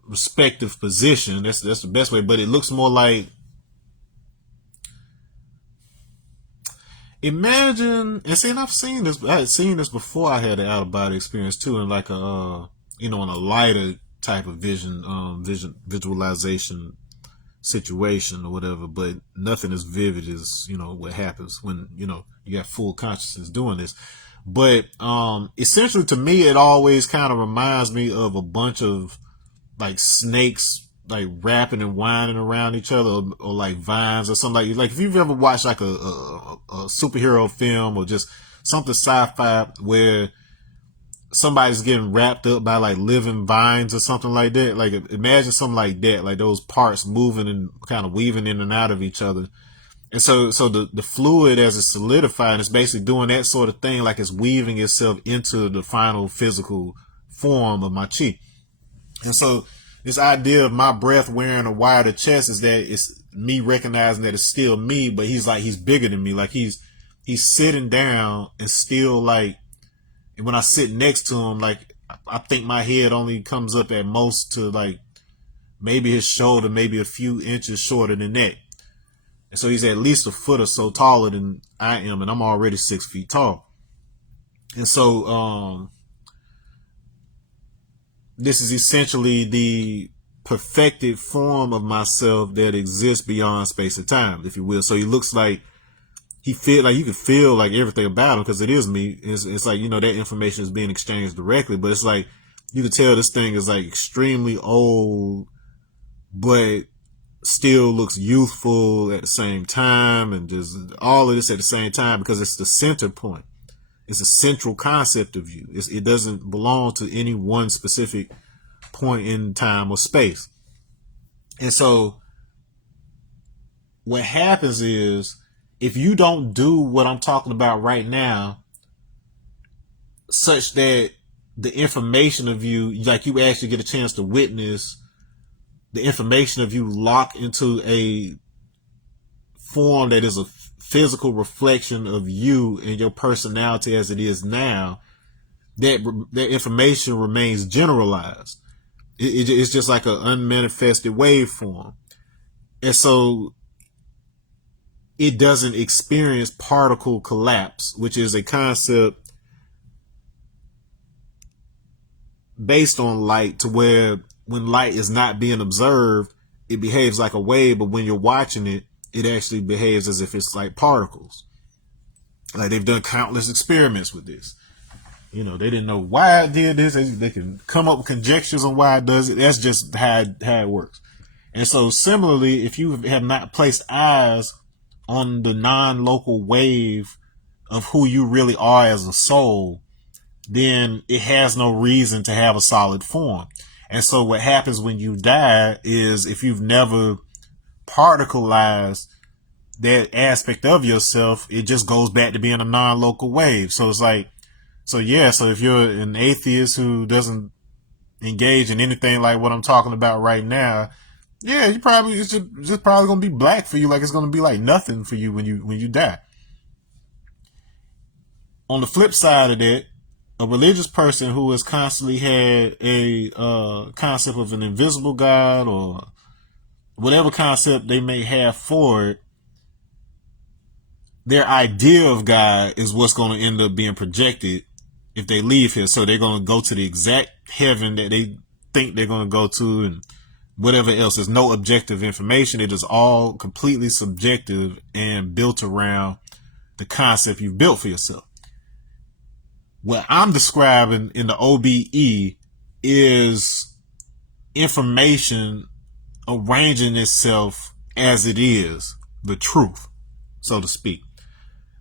respective position. That's the best way. But it looks more like, imagine, and see, and I had seen this before I had an out of body experience too, in like a in a lighter type of visualization situation or whatever, but nothing as vivid as what happens when you got full consciousness doing this. But essentially, to me, it always kind of reminds me of a bunch of like snakes, like rapping and whining around each other, or like vines or something. Like if you've ever watched like a superhero film or just something sci-fi where somebody's getting wrapped up by like living vines or something like that. Like, imagine something like that, like those parts moving and kind of weaving in and out of each other. And so the fluid, as it's solidifying, is basically doing that sort of thing, like it's weaving itself into the final physical form of my chi. And so this idea of my breath wearing a wider chest is that it's me recognizing that it's still me, but he's bigger than me. Like he's sitting down and still, like, and when I sit next to him, like, I think my head only comes up at most to like maybe his shoulder, maybe a few inches shorter than that. And so he's at least a foot or so taller than I am, and I'm already 6 feet tall. And so this is essentially the perfected form of myself that exists beyond space and time, if you will. So he looks like, you can feel like everything about him, because it is me. It's like, that information is being exchanged directly, but it's like, you can tell this thing is like extremely old, but still looks youthful at the same time, and just all of this at the same time, because it's the center point. It's a central concept of you. It doesn't belong to any one specific point in time or space. And so what happens is, if you don't do what I'm talking about right now, such that the information of you, like, you actually get a chance to witness the information of you lock into a form that is a physical reflection of you and your personality as it is now, that information remains generalized. It's just like an unmanifested waveform. And so it doesn't experience particle collapse, which is a concept based on light, to where when light is not being observed, it behaves like a wave, but when you're watching it, it actually behaves as if it's like particles. Like, they've done countless experiments with this. They didn't know why it did this. They can come up with conjectures on why it does it. That's just how it works. And so similarly, if you have not placed eyes on the non-local wave of who you really are as a soul, then it has no reason to have a solid form. And so what happens when you die is, if you've never particleized that aspect of yourself, it just goes back to being a non-local wave. So it's like, so if you're an atheist who doesn't engage in anything like what I'm talking about right now, yeah, it's just probably gonna be black for you. Like, it's gonna be like nothing for you when you die. On the flip side of that, a religious person who has constantly had a concept of an invisible God, or whatever concept they may have for it, their idea of God is what's going to end up being projected if they leave here. So they're going to go to the exact heaven that they think they're going to go to, and whatever else. There's no objective information. It is all completely subjective and built around the concept you've built for yourself. What I'm describing in the OBE is information arranging itself as it is, the truth, so to speak.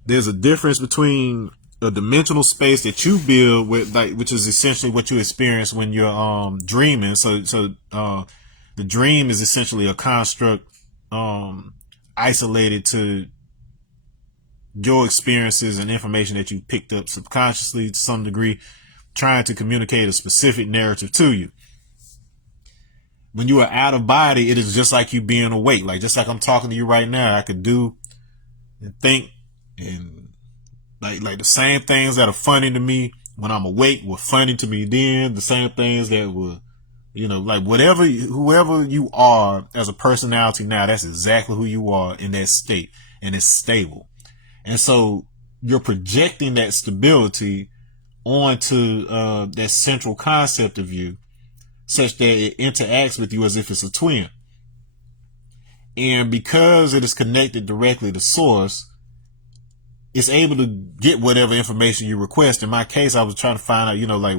There's a difference between a dimensional space that you build with, like, which is essentially what you experience when you're dreaming. So the dream is essentially a construct isolated to your experiences and information that you picked up subconsciously to some degree, trying to communicate a specific narrative to you. When you are out of body, it is just like you being awake. Like, just like I'm talking to you right now, I could do and think and like the same things that are funny to me when I'm awake were funny to me then. The same things that were, like whoever you are as a personality now, that's exactly who you are in that state, and it's stable. And so you're projecting that stability onto that central concept of you, such that it interacts with you as if it's a twin. And because it is connected directly to source, it's able to get whatever information you request. In my case, I was trying to find out, like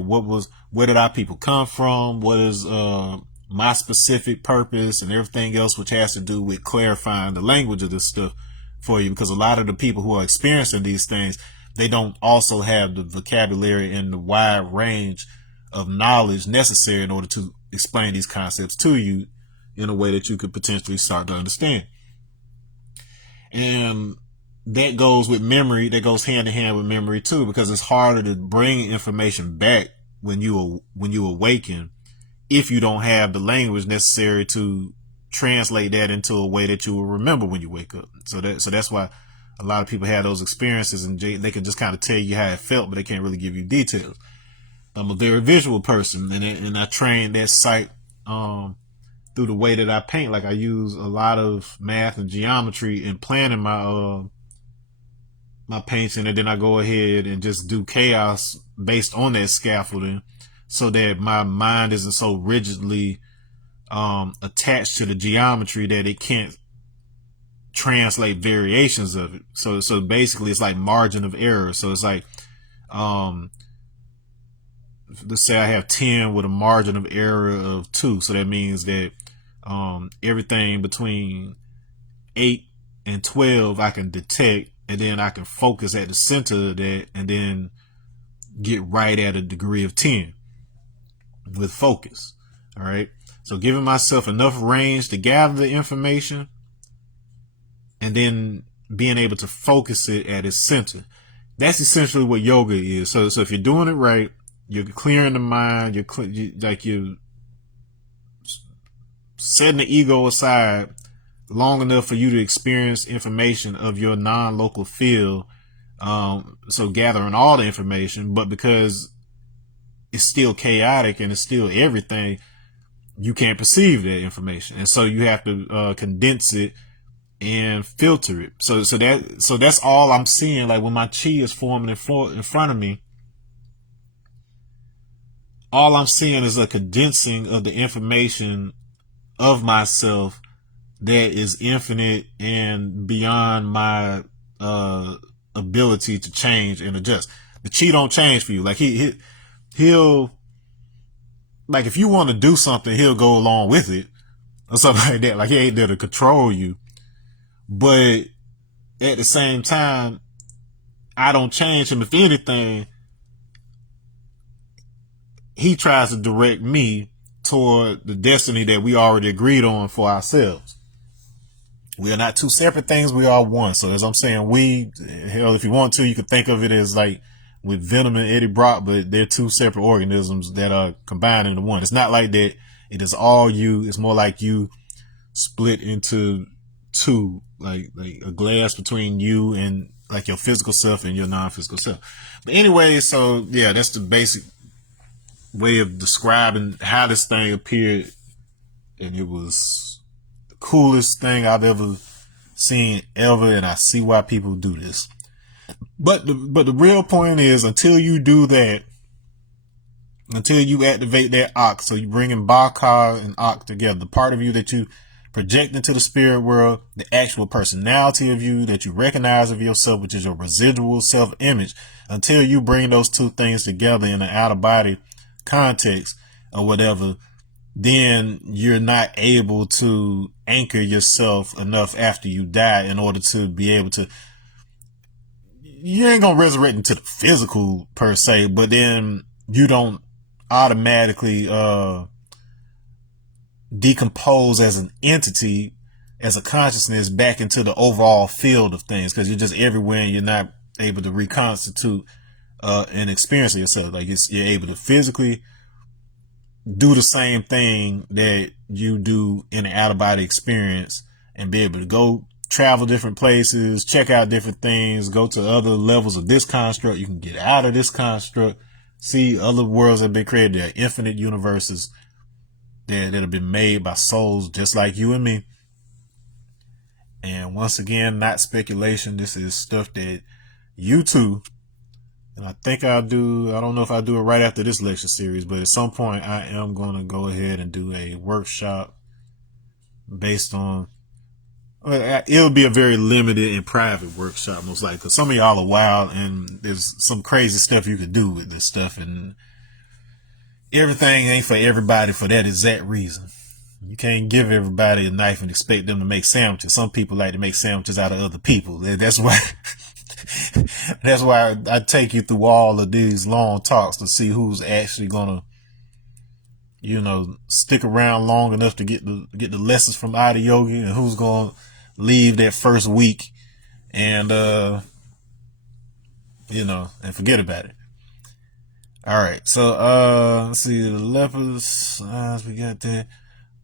where did our people come from? What is my specific purpose and everything else, which has to do with clarifying the language of this stuff for you. Because a lot of the people who are experiencing these things, they don't also have the vocabulary and the wide range of knowledge necessary in order to explain these concepts to you in a way that you could potentially start to understand. And that goes with memory. That goes hand in hand with memory too, because it's harder to bring information back when you awaken if you don't have the language necessary to translate that into a way that you will remember when you wake up. So that's why a lot of people have those experiences and they can just kind of tell you how it felt, but they can't really give you details. I'm a very visual person, and I train that sight through the way that I paint. Like, I use a lot of math and geometry in planning my my painting, and then I go ahead and just do chaos based on that scaffolding, so that my mind isn't so rigidly attached to the geometry that it can't translate variations of it. So basically it's like margin of error. So it's like, let's say I have 10 with a margin of error of 2. So that means that everything between 8 and 12 I can detect, and then I can focus at the center of that and then get right at a degree of 10 with focus. All right. So giving myself enough range to gather the information and then being able to focus it at its center. That's essentially what yoga is. So if you're doing it right, you're clearing the mind, you're setting the ego aside long enough for you to experience information of your non-local field. So gathering all the information, but because it's still chaotic and it's still everything, you can't perceive that information. And so you have to condense it and filter it. So that's all I'm seeing. Like, when my chi is forming in front of me, all I'm seeing is a condensing of the information of myself that is infinite and beyond my ability to change and adjust. The chi don't change for you. Like, he'll like, if you want to do something, he'll go along with it or something like that. Like, he ain't there to control you. But at the same time, I don't change him. If anything, he tries to direct me toward the destiny that we already agreed on for ourselves. We are not two separate things. We are one. So as I'm saying, hell, if you want to, you can think of it as like with Venom and Eddie Brock, but they're two separate organisms that are combined into one. It's not like that. It is all you. It's more like you split into two, like a glass between you and like your physical self and your non-physical self. But anyway, so yeah, that's the basic way of describing how this thing appeared. And it was the coolest thing I've ever seen ever. And I see why people do this. But the real point is, until you do that, until you activate that Ock, so you bring in Bakar and Ock together, the part of you that you project into the spirit world, the actual personality of you that you recognize of yourself, which is your residual self-image, until you bring those two things together in an out-of-body context or whatever, then you're not able to anchor yourself enough after you die in order to be able to. You ain't gonna resurrect into the physical per se, but then you don't automatically decompose as an entity, as a consciousness back into the overall field of things, because you're just everywhere and you're not able to reconstitute and experience yourself. Like you're able to physically do the same thing that you do in an out-of-body experience and be able to go travel different places, check out different things, go to other levels of this construct. You can get out of this construct, see other worlds that have been created. There are infinite universes that have been made by souls just like you and me. And once again, not speculation. This is stuff that you too, and I think I don't know if I'll do it right after this lecture series, but at some point I am going to go ahead and do a workshop based on, it'll be a very limited and private workshop most likely, because some of y'all are wild and there's some crazy stuff you could do with this stuff, and everything ain't for everybody for that exact reason. You can't give everybody a knife and expect them to make sandwiches. Some people like to make sandwiches out of other people. That's why that's why I take you through all of these long talks to see who's actually gonna, stick around long enough to get the lessons from Adi Yogi, and who's gonna leave that first week and and forget about it. All right, so let's see, the Leopards, we got that.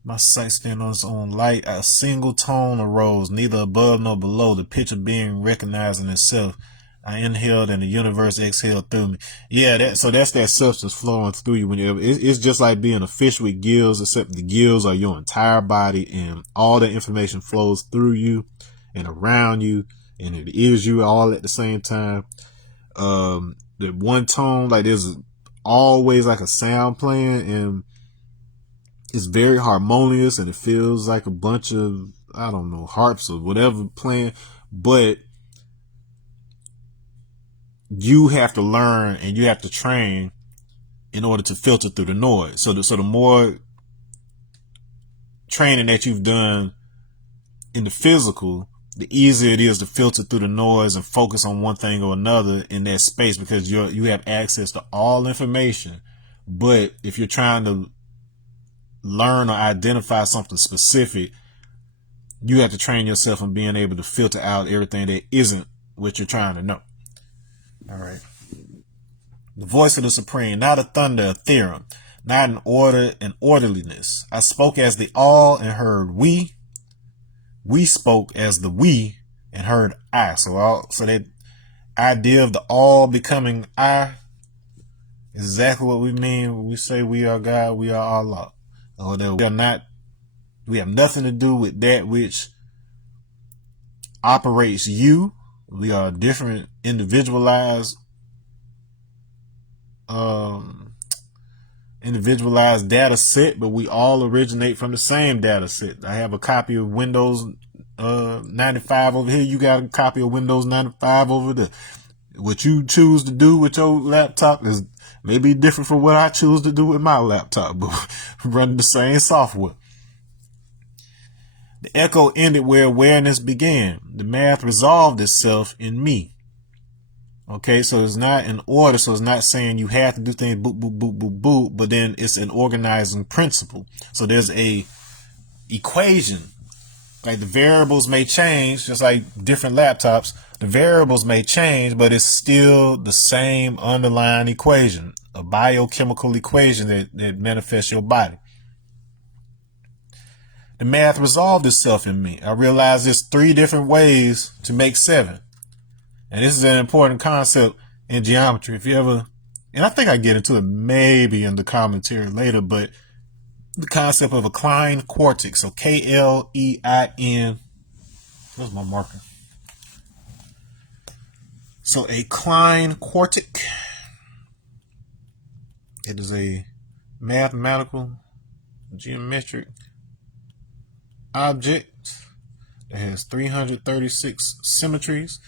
My sight stand on its own light. A single tone arose, neither above nor below, the pitch of being recognizing itself. I inhaled and the universe exhaled through me. Yeah, so that's that substance flowing through you. It's just like being a fish with gills, except the gills are your entire body, and all the information flows through you and around you, and it is you all at the same time. The one tone, like there's always like a sound playing, and it's very harmonious, and it feels like a bunch of, harps or whatever playing, but you have to learn and you have to train in order to filter through the noise. So the more training that you've done in the physical, the easier it is to filter through the noise and focus on one thing or another in that space, because you have access to all information. But if you're trying to learn or identify something specific, you have to train yourself on being able to filter out everything that isn't what you're trying to know. All right. The voice of the Supreme, not a thunder, a theorem, not an order and orderliness. I spoke as the all and heard we. We spoke as the we and heard I. So that idea of the all becoming I is exactly what we mean when we say we are God, we are Allah. Or that we have nothing to do with that which operates you. We are a different individualized data set, but we all originate from the same data set. I have a copy of Windows 95 over here. You got a copy of Windows 95 over there. What you choose to do with your laptop is maybe different from what I choose to do with my laptop, but running the same software. The echo ended where awareness began. The math resolved itself in me. Okay, so it's not in order, so it's not saying you have to do things boop, boop, boop, boop, boop, but then it's an organizing principle. So there's a equation. Like the variables may change, just like different laptops. The variables may change, but it's still the same underlying equation, a biochemical equation that manifests your body. The math resolved itself in me. I realized there's 3 different ways to make 7. And this is an important concept in geometry. If you ever, and I think I get into it maybe in the commentary later, but the concept of a Klein quartic. So Klein. Where's my marker? So a Klein quartic. It is a mathematical, geometric object that has 336 symmetries.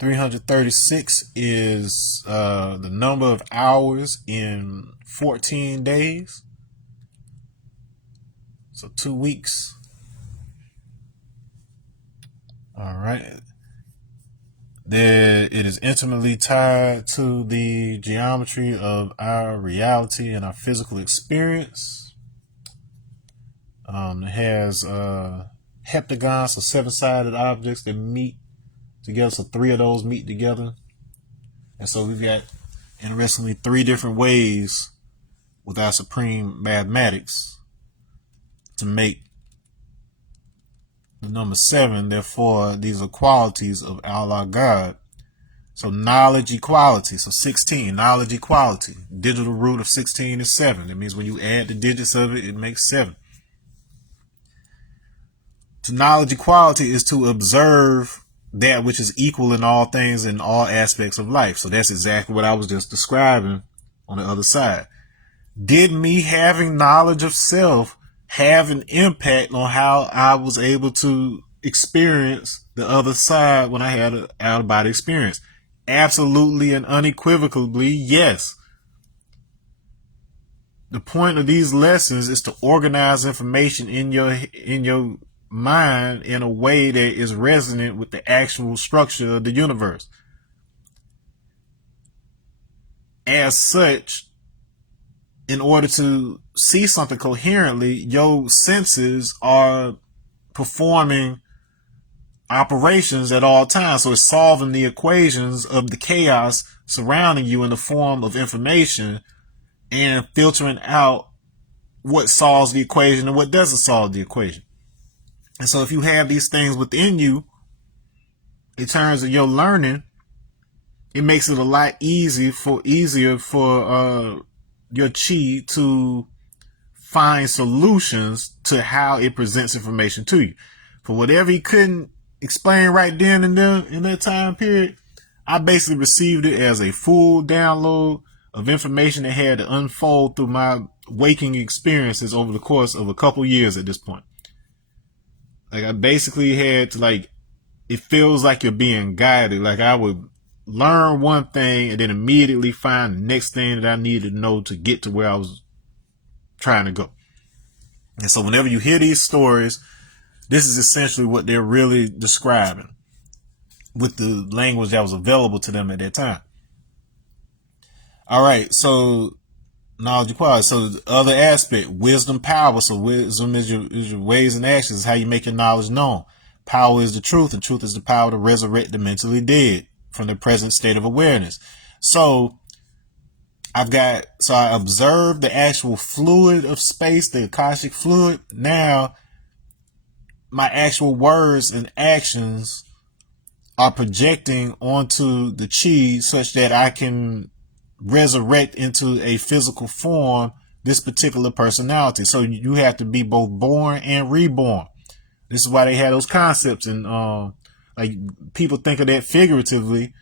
336 is the number of hours in 14 days. So 2 weeks. All right. There, it is intimately tied to the geometry of our reality and our physical experience. It has heptagons, so 7-sided objects that meet together. So 3 of those meet together. And so we've got, interestingly, 3 different ways with our supreme mathematics to make the number 7. Therefore, these are qualities of Allah God. So knowledge equality. So 16, knowledge equality. Digital root of 16 is 7. That means when you add the digits of it, it makes 7. To knowledge equality is to observe that which is equal in all things in all aspects of life. So that's exactly what I was just describing on the other side. Did me having knowledge of self have an impact on how I was able to experience the other side when I had an out-of-body experience? Absolutely and unequivocally, yes. The point of these lessons is to organize information in your mind in a way that is resonant with the actual structure of the universe. As such, in order to see something coherently, your senses are performing operations at all times. So it's solving the equations of the chaos surrounding you in the form of information and filtering out what solves the equation and what doesn't solve the equation. And so if you have these things within you, in terms of your learning, it makes it a lot easier for your chi to find solutions to how it presents information to you. For whatever he couldn't explain right then and there in that time period, I basically received it as a full download of information that had to unfold through my waking experiences over the course of a couple years at this point. Like I basically had to it feels like you're being guided. Like I would learn one thing and then immediately find the next thing that I needed to know to get to where I was trying to go. And so whenever you hear these stories, this is essentially what they're really describing with the language that was available to them at that time. All right, so knowledge equality. So the other aspect, wisdom, power. So wisdom is your ways and actions, how you make your knowledge known. Power is the truth, and truth is the power to resurrect the mentally dead from their present state of awareness. So I observed the actual fluid of space, the Akashic fluid. Now my actual words and actions are projecting onto the chi such that I can resurrect into a physical form this particular personality. So you have to be both born and reborn. This is why they had those concepts, and people think of that figuratively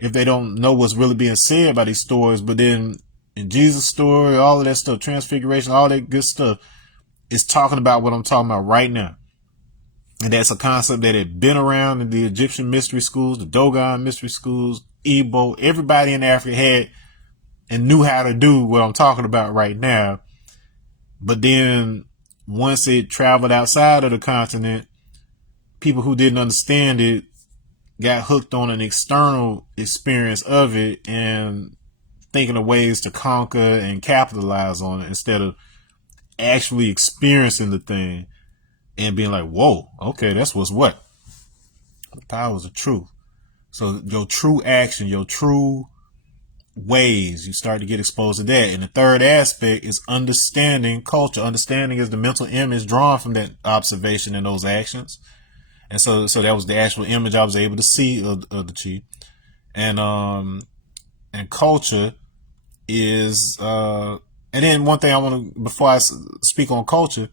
if they don't know what's really being said by these stories. But then in Jesus' story, all of that stuff, transfiguration, all that good stuff is talking about what I'm talking about right now. And that's a concept that had been around in the Egyptian mystery schools, the Dogon mystery schools, Igbo. Everybody in Africa had and knew how to do what I'm talking about right now. But then once it traveled outside of the continent, people who didn't understand it got hooked on an external experience of it and thinking of ways to conquer and capitalize on it instead of actually experiencing the thing and being like, whoa, okay, that's what's what. The powers of truth. So your true action, your true ways, you start to get exposed to that. And the third aspect is understanding culture. Understanding is the mental image drawn from that observation and those actions. And so that was the actual image I was able to see of the chi. And culture is, and then one thing I want to, before I speak on culture,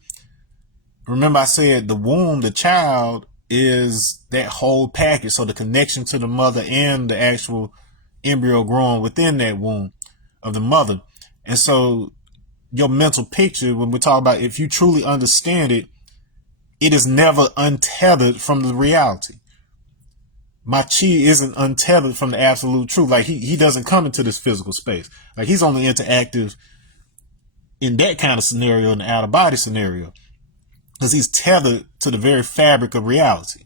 remember I said the womb, the child is that whole package. So the connection to the mother and the actual embryo growing within that womb of the mother. And so your mental picture, when we talk about, if you truly understand it, it is never untethered from the reality. My chi isn't untethered from the absolute truth. Like he doesn't come into this physical space. Like he's only interactive in that kind of scenario, in the out of body scenario, because he's tethered to the very fabric of reality.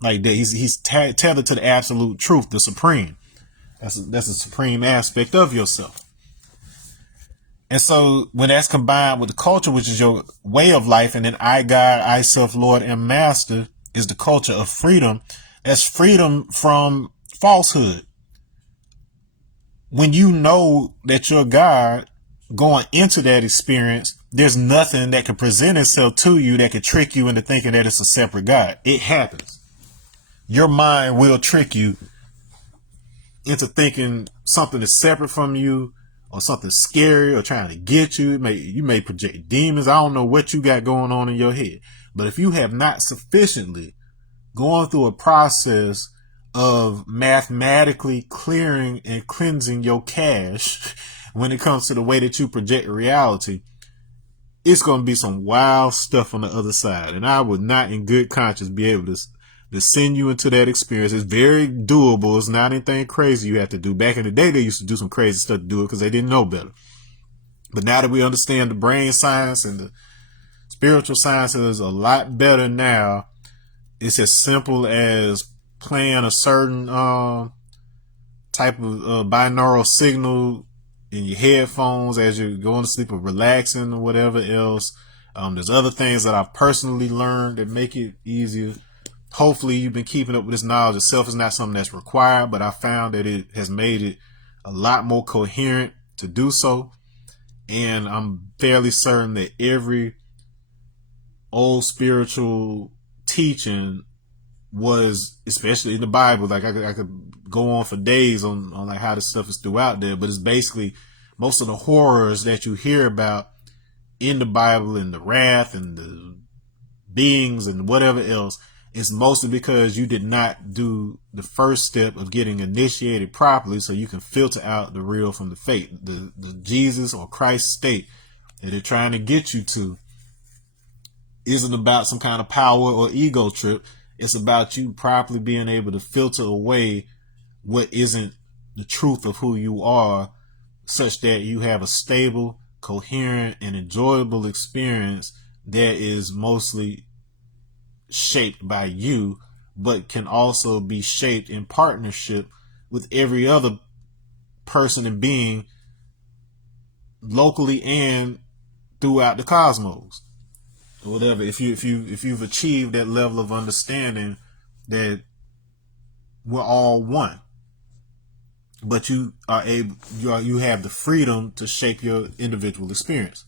Like that, he's tethered to the absolute truth, the supreme. That's a supreme aspect of yourself. And so when that's combined with the culture, which is your way of life, and then I, God, I, self, Lord, and Master is the culture of freedom. That's freedom from falsehood. When you know that you're God, going into that experience, there's nothing that can present itself to you that can trick you into thinking that it's a separate God. It happens. Your mind will trick you into thinking something is separate from you, or something scary, or trying to get you. You may project demons. I don't know what you got going on in your head. But if you have not sufficiently gone through a process of mathematically clearing and cleansing your cache when it comes to the way that you project reality, it's going to be some wild stuff on the other side. And I would not in good conscience be able to send you into that experience. It's very doable. It's not anything crazy you have to do. Back in the day, they used to do some crazy stuff to do it because they didn't know better. But now that we understand the brain science and the spiritual sciences a lot better now, it's as simple as playing a certain type of binaural signal in your headphones as you're going to sleep, or relaxing, or whatever else. There's other things that I've personally learned that make it easier. Hopefully you've been keeping up with this knowledge itself. Is not something that's required, but I found that it has made it a lot more coherent to do so. And I'm fairly certain that every old spiritual teaching was, especially in the Bible, like I could go on for days on like how this stuff is throughout there, but it's basically most of the horrors that you hear about in the Bible, and the wrath and the beings and whatever else, it's mostly because you did not do the first step of getting initiated properly, so you can filter out the real from the fake. The Jesus or Christ state that they're trying to get you to isn't about some kind of power or ego trip. It's about you properly being able to filter away what isn't the truth of who you are, such that you have a stable, coherent, and enjoyable experience that is mostly shaped by you, but can also be shaped in partnership with every other person and being locally and throughout the cosmos, or whatever. If you've achieved that level of understanding that we're all one, but you have the freedom to shape your individual experience.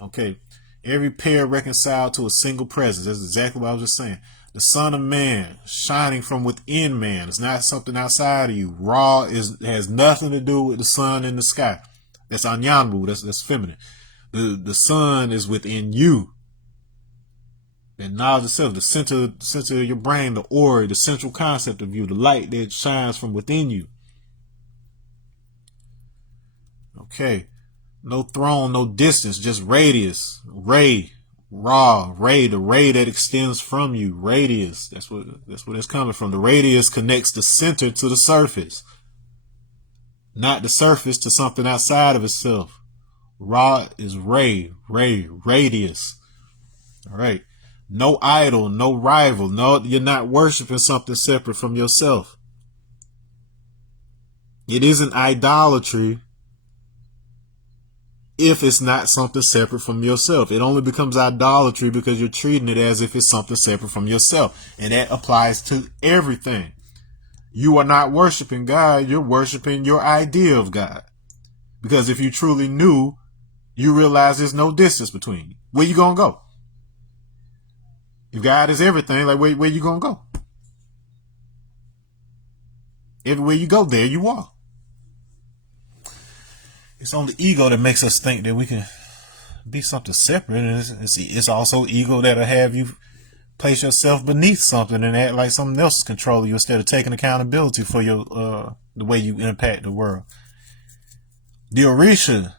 Okay. Every pair reconciled to a single presence. That's exactly what I was just saying. The Son of Man shining from within man. It's not something outside of you. Ra has nothing to do with the sun in the sky. That's Anyanwu. That's feminine. The sun is within you. And knowledge itself, the center of your brain, the aura, the central concept of you, the light that shines from within you. Okay. No throne, no distance, just radius, ray, the ray that extends from you, radius. That's what it's coming from. The radius connects the center to the surface, not the surface to something outside of itself. Ra is ray, radius. All right. No idol, no rival. No, you're not worshiping something separate from yourself. It isn't idolatry if it's not something separate from yourself. It only becomes idolatry because you're treating it as if it's something separate from yourself. And that applies to everything. You are not worshiping God, you're worshiping your idea of God. Because if you truly knew, you realize there's no distance between you. Where you gonna go? If God is everything, like where you gonna go? Everywhere you go, there you are. It's only ego that makes us think that we can be something separate. And it's also ego that'll have you place yourself beneath something and act like something else is controlling you instead of taking accountability for your the way you impact the world. The Orisha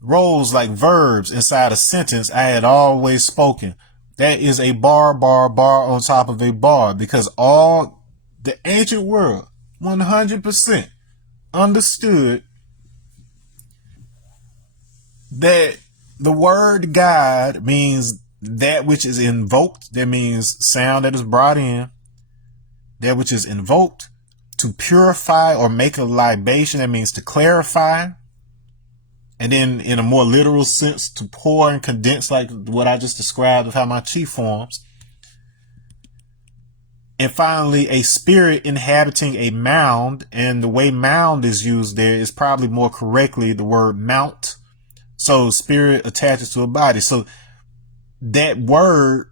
roles like verbs inside a sentence I had always spoken. That is a bar on top of a bar, because all the ancient world 100% understood that the word God means that which is invoked. That means sound that is brought in. That which is invoked to purify or make a libation. That means to clarify. And then in a more literal sense, to pour and condense, like what I just described of how my chi forms. And finally, a spirit inhabiting a mound. And the way mound is used there is probably more correctly the word mount. So spirit attaches to a body. So that word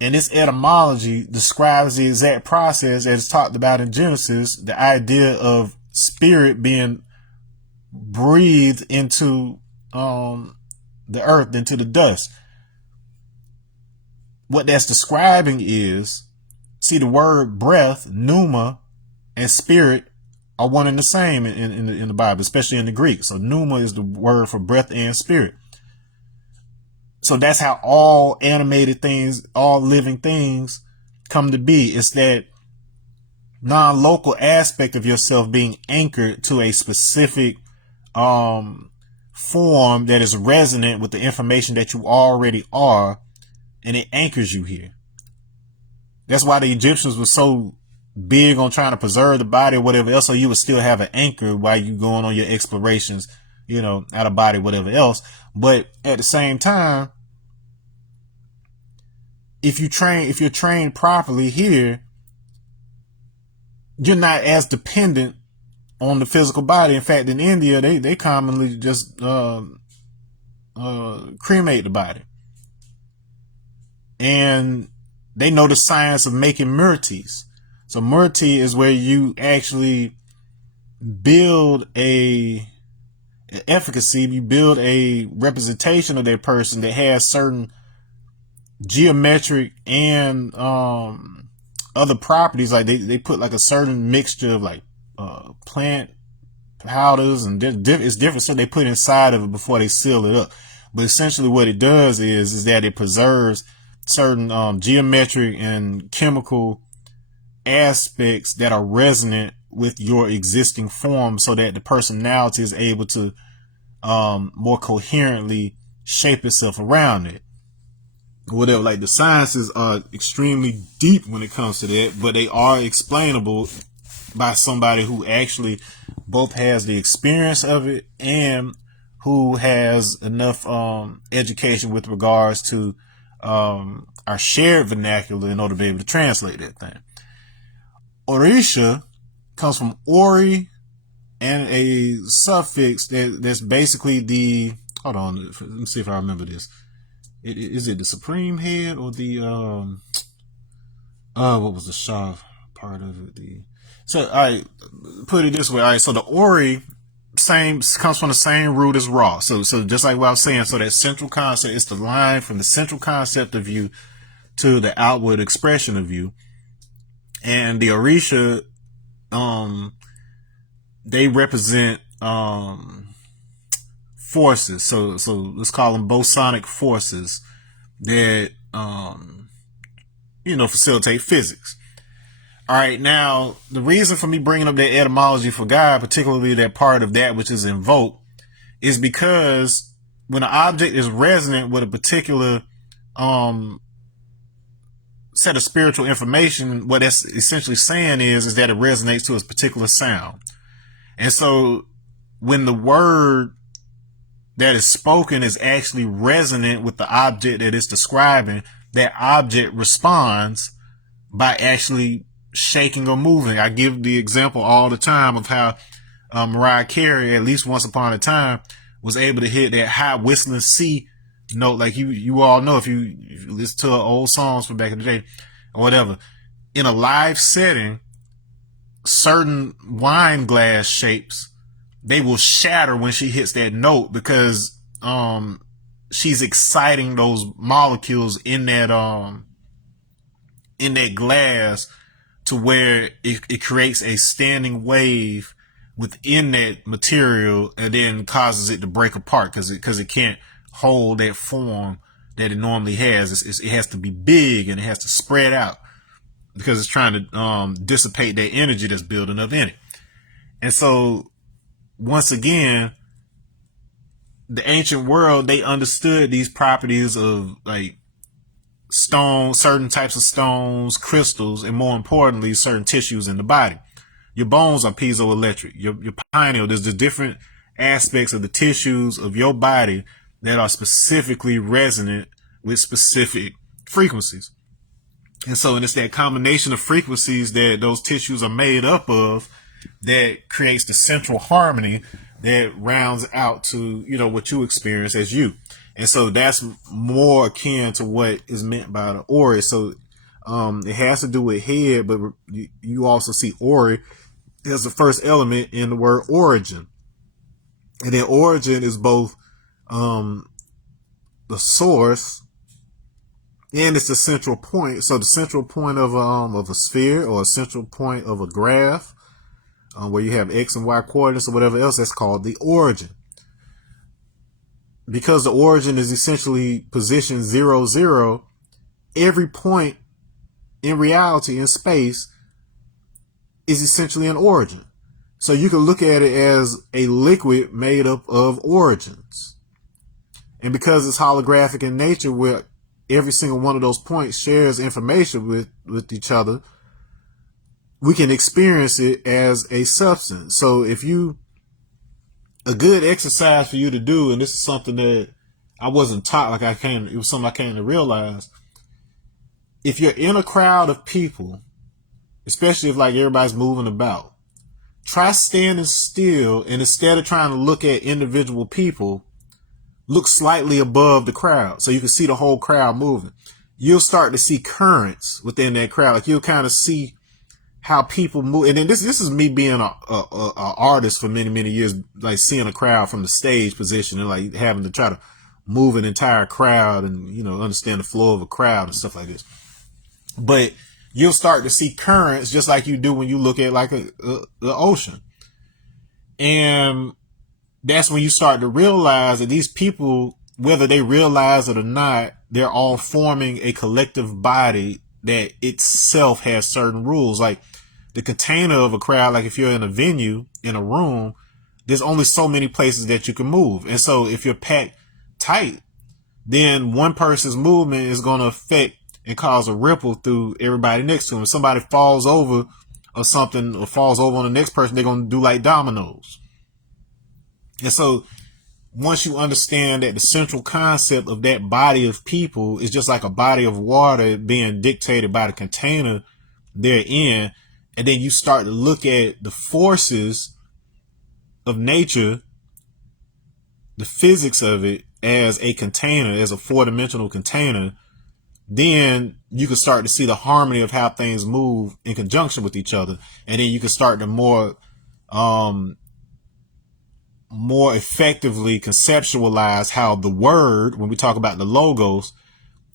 and its etymology describes the exact process as talked about in Genesis, the idea of spirit being breathed into the earth, into the dust. What that's describing is, see, the word breath, pneuma, and spirit are one and the same in the Bible, especially in the Greek. So pneuma is the word for breath and spirit. So that's how all animated things, all living things come to be. It's that non-local aspect of yourself being anchored to a specific form that is resonant with the information that you already are, and it anchors you here. That's why the Egyptians were so big on trying to preserve the body or whatever else, so you would still have an anchor while you going on your explorations, out of body, whatever else. But at the same time, if you're trained properly here, you're not as dependent on the physical body. In fact, in India, they commonly just cremate the body. And they know the science of making murtis. So murti is where you actually build a efficacy, you build a representation of that person that has certain geometric and other properties. Like they put like a certain mixture of like plant powders and it's different stuff they put inside of it before they seal it up. But essentially what it does is that it preserves certain geometric and chemical aspects that are resonant with your existing form, so that the personality is able to more coherently shape itself around it. Whatever, like the sciences are extremely deep when it comes to that, but they are explainable by somebody who actually both has the experience of it and who has enough education with regards to our shared vernacular in order to be able to translate that thing. Orisha comes from Ori and a suffix that's basically the, hold on, let me see if I remember this. Is it the supreme head or the, what was the Shah part of it? So I put it this way. All right. So the Ori comes from the same root as Ra. So just like what I was saying, so that central concept is the line from the central concept of you to the outward expression of you. And the Orisha, they represent, forces. So let's call them bosonic forces that, facilitate physics. All right. Now, the reason for me bringing up that etymology for God, particularly that part of that which is invoked, is because when an object is resonant with a particular, set of spiritual information, what that's essentially saying is that it resonates to a particular sound. And so when the word that is spoken is actually resonant with the object that it's describing, that object responds by actually shaking or moving. I give the example all the time of how Mariah Carey, at least once upon a time, was able to hit that high whistling C note. Like you all know, if you listen to old songs from back in the day or whatever, in a live setting, certain wine glass shapes, they will shatter when she hits that note, because she's exciting those molecules in that glass to where it creates a standing wave within that material, and then causes it to break apart because it can't hold that form that it normally has. It has to be big, and it has to spread out because it's trying to dissipate that energy that's building up in it. And so once again, the ancient world, they understood these properties of like stone, certain types of stones, crystals, and more importantly, certain tissues in the body. Your bones are piezoelectric. Your pineal, there's the different aspects of the tissues of your body that are specifically resonant with specific frequencies. And so, and it's that combination of frequencies that those tissues are made up of that creates the central harmony that rounds out to, you know, what you experience as you. And so that's more akin to what is meant by the Ori. So it has to do with head, but you also see Ori as the first element in the word origin. And then origin is both the source and it's the central point. So the central point of a sphere, or a central point of a graph, where you have X and Y coordinates or whatever else, that's called the origin. Because the origin is essentially position 0, 0, every point in reality in space is essentially an origin. So you can look at it as a liquid made up of origins. And because it's holographic in nature, where every single one of those points shares information with each other, we can experience it as a substance. So a good exercise for you to do, and this is something that I wasn't taught, it was something I came to realize. If you're in a crowd of people, especially if like everybody's moving about, try standing still, and instead of trying to look at individual people, look slightly above the crowd so you can see the whole crowd moving. You'll start to see currents within that crowd. Like you'll kind of see how people move. And then this is me being a artist for many, many years, like seeing a crowd from the stage position and like having to try to move an entire crowd and, you know, understand the flow of a crowd and stuff like this. But you'll start to see currents just like you do when you look at like the ocean. And that's when you start to realize that these people, whether they realize it or not, they're all forming a collective body that itself has certain rules. Like the container of a crowd, like if you're in a venue, in a room, there's only so many places that you can move. And so if you're packed tight, then one person's movement is going to affect and cause a ripple through everybody next to them. If somebody falls over or something, or falls over on the next person, they're going to do like dominoes. And so once you understand that the central concept of that body of people is just like a body of water being dictated by the container they're in, and then you start to look at the forces of nature, the physics of it as a container, as a four-dimensional container, then you can start to see the harmony of how things move in conjunction with each other. And then you can start to more effectively conceptualize how the word, when we talk about the logos,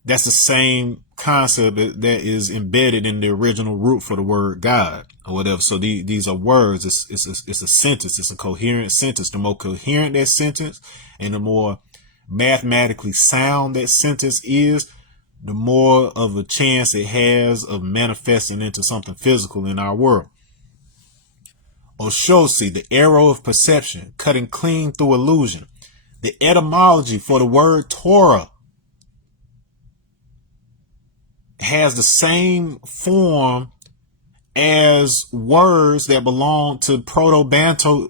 that's the same concept that is embedded in the original root for the word God or whatever. So these are words. It's a sentence. It's a coherent sentence. The more coherent that sentence and the more mathematically sound that sentence is, the more of a chance it has of manifesting into something physical in our world. Oshosi, the arrow of perception, cutting clean through illusion. The etymology for the word Torah. has the same form as words that belong to Proto-Bantu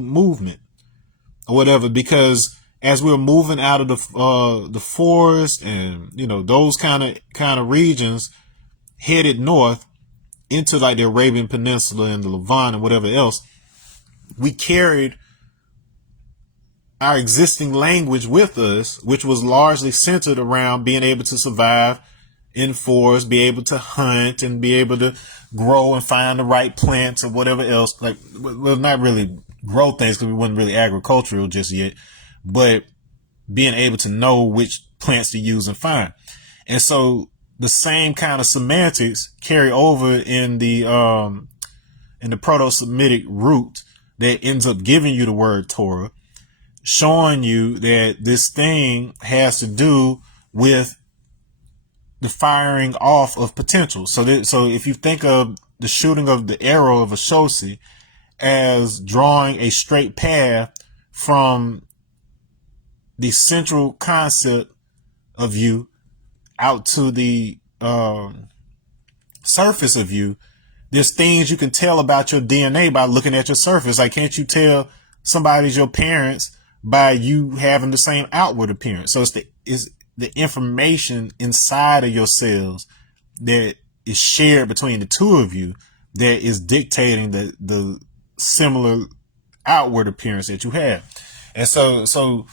movement or whatever, because as we're moving out of the forest and, you know, those kind of regions, headed north into like the Arabian Peninsula and the Levant and whatever else, we carried our existing language with us, which was largely centered around being able to survive in forests, be able to hunt, and be able to grow and find the right plants or whatever else. Like, well, not really grow things because we wasn't really agricultural just yet, but being able to know which plants to use and find. And so the same kind of semantics carry over in the Proto-Semitic root that ends up giving you the word Torah, showing you that this thing has to do with the firing off of potential. So if you think of the shooting of the arrow of a shosi as drawing a straight path from the central concept of you out to the surface of you, there's things you can tell about your DNA by looking at your surface. Like, can't you tell somebody's your parents by you having the same outward appearance? So it's the information inside of your cells that is shared between the two of you that is dictating the similar outward appearance that you have. And so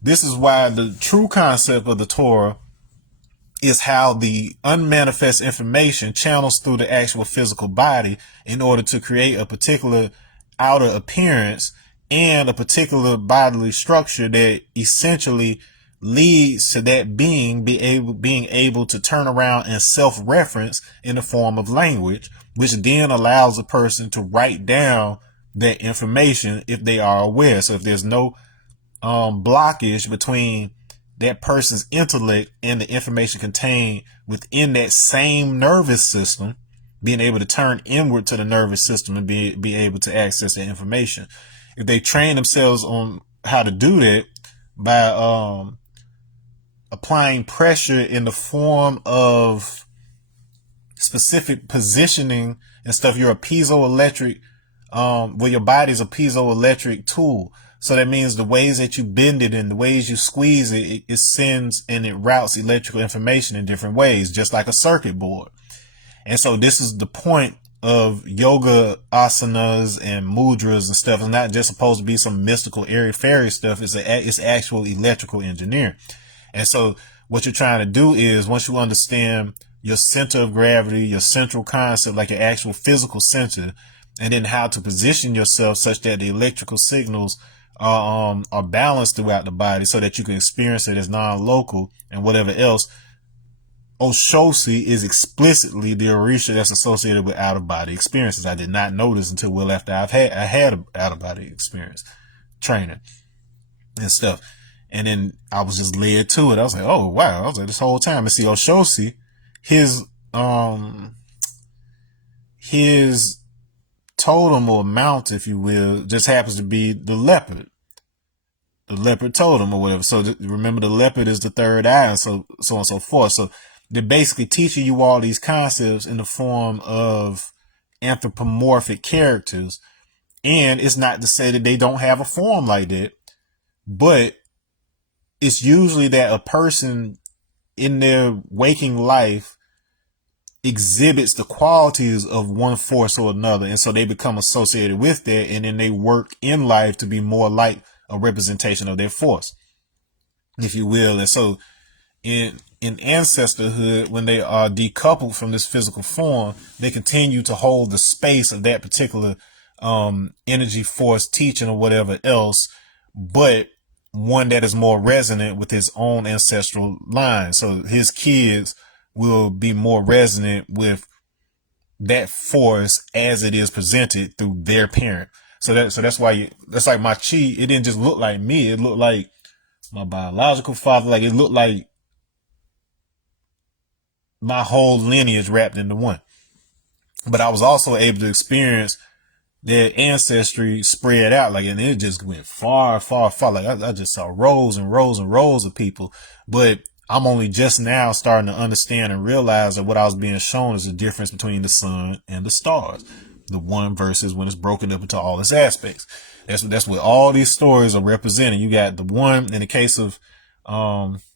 this is why the true concept of the Torah is how the unmanifest information channels through the actual physical body in order to create a particular outer appearance and a particular bodily structure that essentially leads to that being being able to turn around and self-reference in the form of language, which then allows a person to write down that information if they are aware. So if there's no blockage between that person's intellect and the information contained within that same nervous system, being able to turn inward to the nervous system and be able to access that information. If they train themselves on how to do that by applying pressure in the form of specific positioning and stuff, you're a piezoelectric, your body's a piezoelectric tool. So that means the ways that you bend it and the ways you squeeze it, it sends and it routes electrical information in different ways, just like a circuit board. And so this is the point of yoga asanas and mudras and stuff. It's not just supposed to be some mystical airy fairy stuff. It's actual electrical engineering. And so what you're trying to do is, once you understand your center of gravity, your central concept, like your actual physical center, and then how to position yourself such that the electrical signals are balanced throughout the body so that you can experience it as non-local and whatever else. Oshosi is explicitly the orisha that's associated with out-of-body experiences. I did not know this until well after I had an out-of-body experience training and stuff. And then I was just led to it. I was like, oh wow. I was like, this whole time. And see, Oshosi, his totem or mount, if you will, just happens to be the leopard totem or whatever. So remember, the leopard is the third eye, and so on and so forth. So they're basically teaching you all these concepts in the form of anthropomorphic characters. And it's not to say that they don't have a form like that, but it's usually that a person in their waking life exhibits the qualities of one force or another. And so they become associated with that. And then they work in life to be more like a representation of their force, if you will. And so in ancestorhood, when they are decoupled from this physical form, they continue to hold the space of that particular energy force teaching or whatever else, but one that is more resonant with his own ancestral line. So his kids will be more resonant with that force as it is presented through their parent. So that's why that's like my chi. It didn't just look like me. It looked like my biological father. Like, it looked like my whole lineage wrapped into one. But I was also able to experience their ancestry spread out, like, and it just went far, far, far. Like, I just saw rows and rows and rows of people. But I'm only just now starting to understand and realize that what I was being shown is the difference between the sun and the stars. The one versus when it's broken up into all its aspects. That's what all these stories are representing. You got the one in the case of Igbo,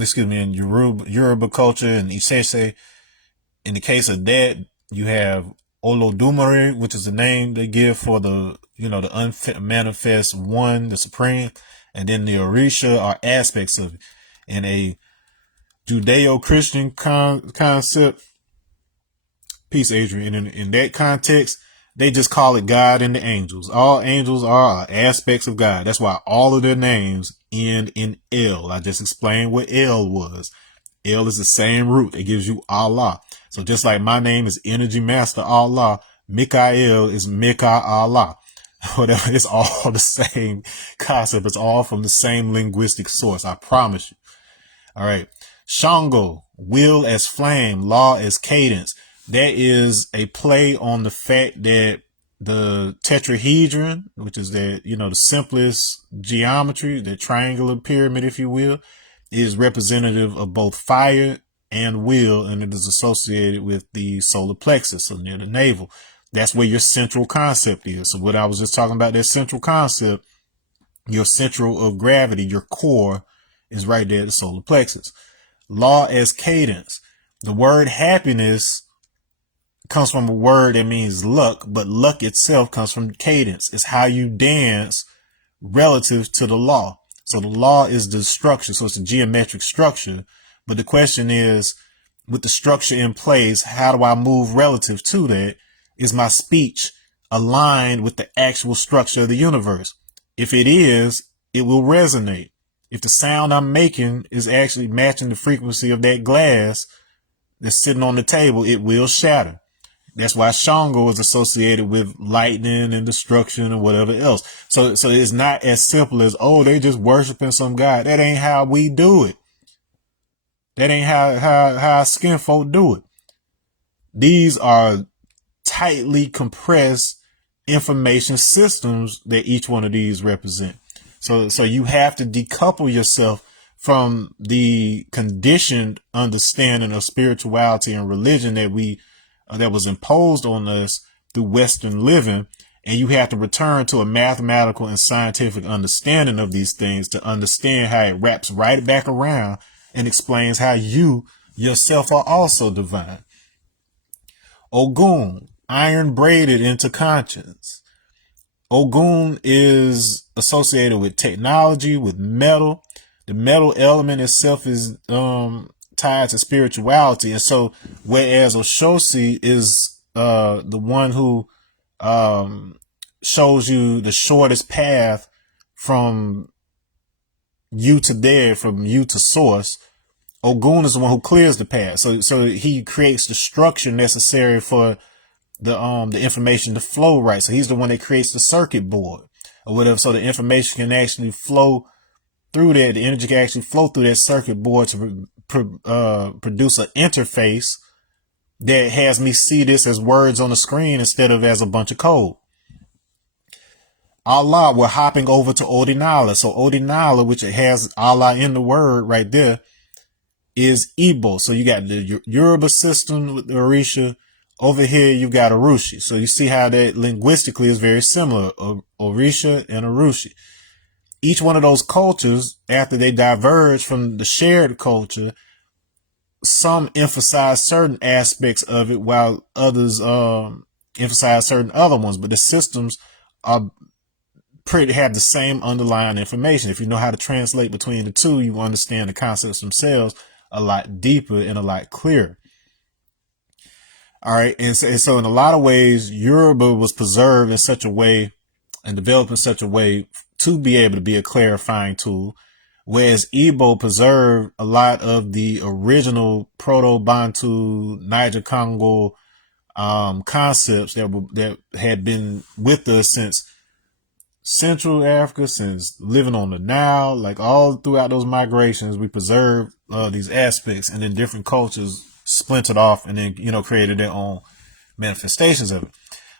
excuse me, in Yoruba culture and Isese. In the case of that, you have Olodumare, which is the name they give for the, the unmanifest one, the supreme. And then the Orisha are aspects of it. In a Judeo-Christian concept, peace, Adrian, in that context, they just call it God and the angels. All angels are aspects of God. That's why all of their names end in El. I just explained what El was. El is the same root. It gives you Allah. So just like my name is Energy Master Allah, Mikael is Mika Allah. Whatever, it's all the same concept. It's all from the same linguistic source. I promise you. All right. Shango, will as flame, law as cadence. That is a play on the fact that the tetrahedron, which is the simplest geometry, the triangular pyramid, if you will, is representative of both fire and will, and it is associated with the solar plexus, so near the navel. That's where your central concept is. So what I was just talking about, that central concept, your central of gravity, your core is right there at the solar plexus. Law as cadence. The word happiness comes from a word that means luck, but luck itself comes from cadence. It's how you dance relative to the law. So the law is the structure. So it's a geometric structure. But the question is, with the structure in place, how do I move relative to that? Is my speech aligned with the actual structure of the universe? If it is, it will resonate. If the sound I'm making is actually matching the frequency of that glass that's sitting on the table, it will shatter. That's why Shango is associated with lightning and destruction and whatever else. So it's not as simple as, oh, they just worshiping some God. That ain't how we do it. That ain't how skin folk do it. These are tightly compressed information systems that each one of these represent. So you have to decouple yourself from the conditioned understanding of spirituality and religion that was imposed on us through Western living. And you have to return to a mathematical and scientific understanding of these things to understand how it wraps right back around and explains how you yourself are also divine. Ogun, iron braided into conscience. Ogun is associated with technology, with metal. The metal element itself is tied to spirituality. And so whereas Oshosi is the one who shows you the shortest path from you to there, from you to source, Ogun is the one who clears the path. So he creates the structure necessary for the information to flow right. So he's the one that creates the circuit board or whatever. So the information can actually flow through that. The energy can actually flow through that circuit board to produce an interface that has me see this as words on the screen instead of as a bunch of code. Allah, we're hopping over to Odinala. So Odinala, which has Allah in the word right there, is Igbo. So you got the Yoruba system with the Orisha. Over here, you got Arushi. So you see how that linguistically is very similar, Orisha and Arushi. Each one of those cultures, after they diverge from the shared culture, some emphasize certain aspects of it while others emphasize certain other ones. But the systems are have the same underlying information. If you know how to translate between the two, you understand the concepts themselves a lot deeper and a lot clearer. All right. And so in a lot of ways, Yoruba was preserved in such a way and developed in such a way to be able to be a clarifying tool, whereas Igbo preserved a lot of the original Proto-Bantu, Niger-Congo concepts that had been with us since Central Africa, since living on the Nile, like all throughout those migrations, we preserved these aspects, and then different cultures splintered off and then, created their own manifestations of it.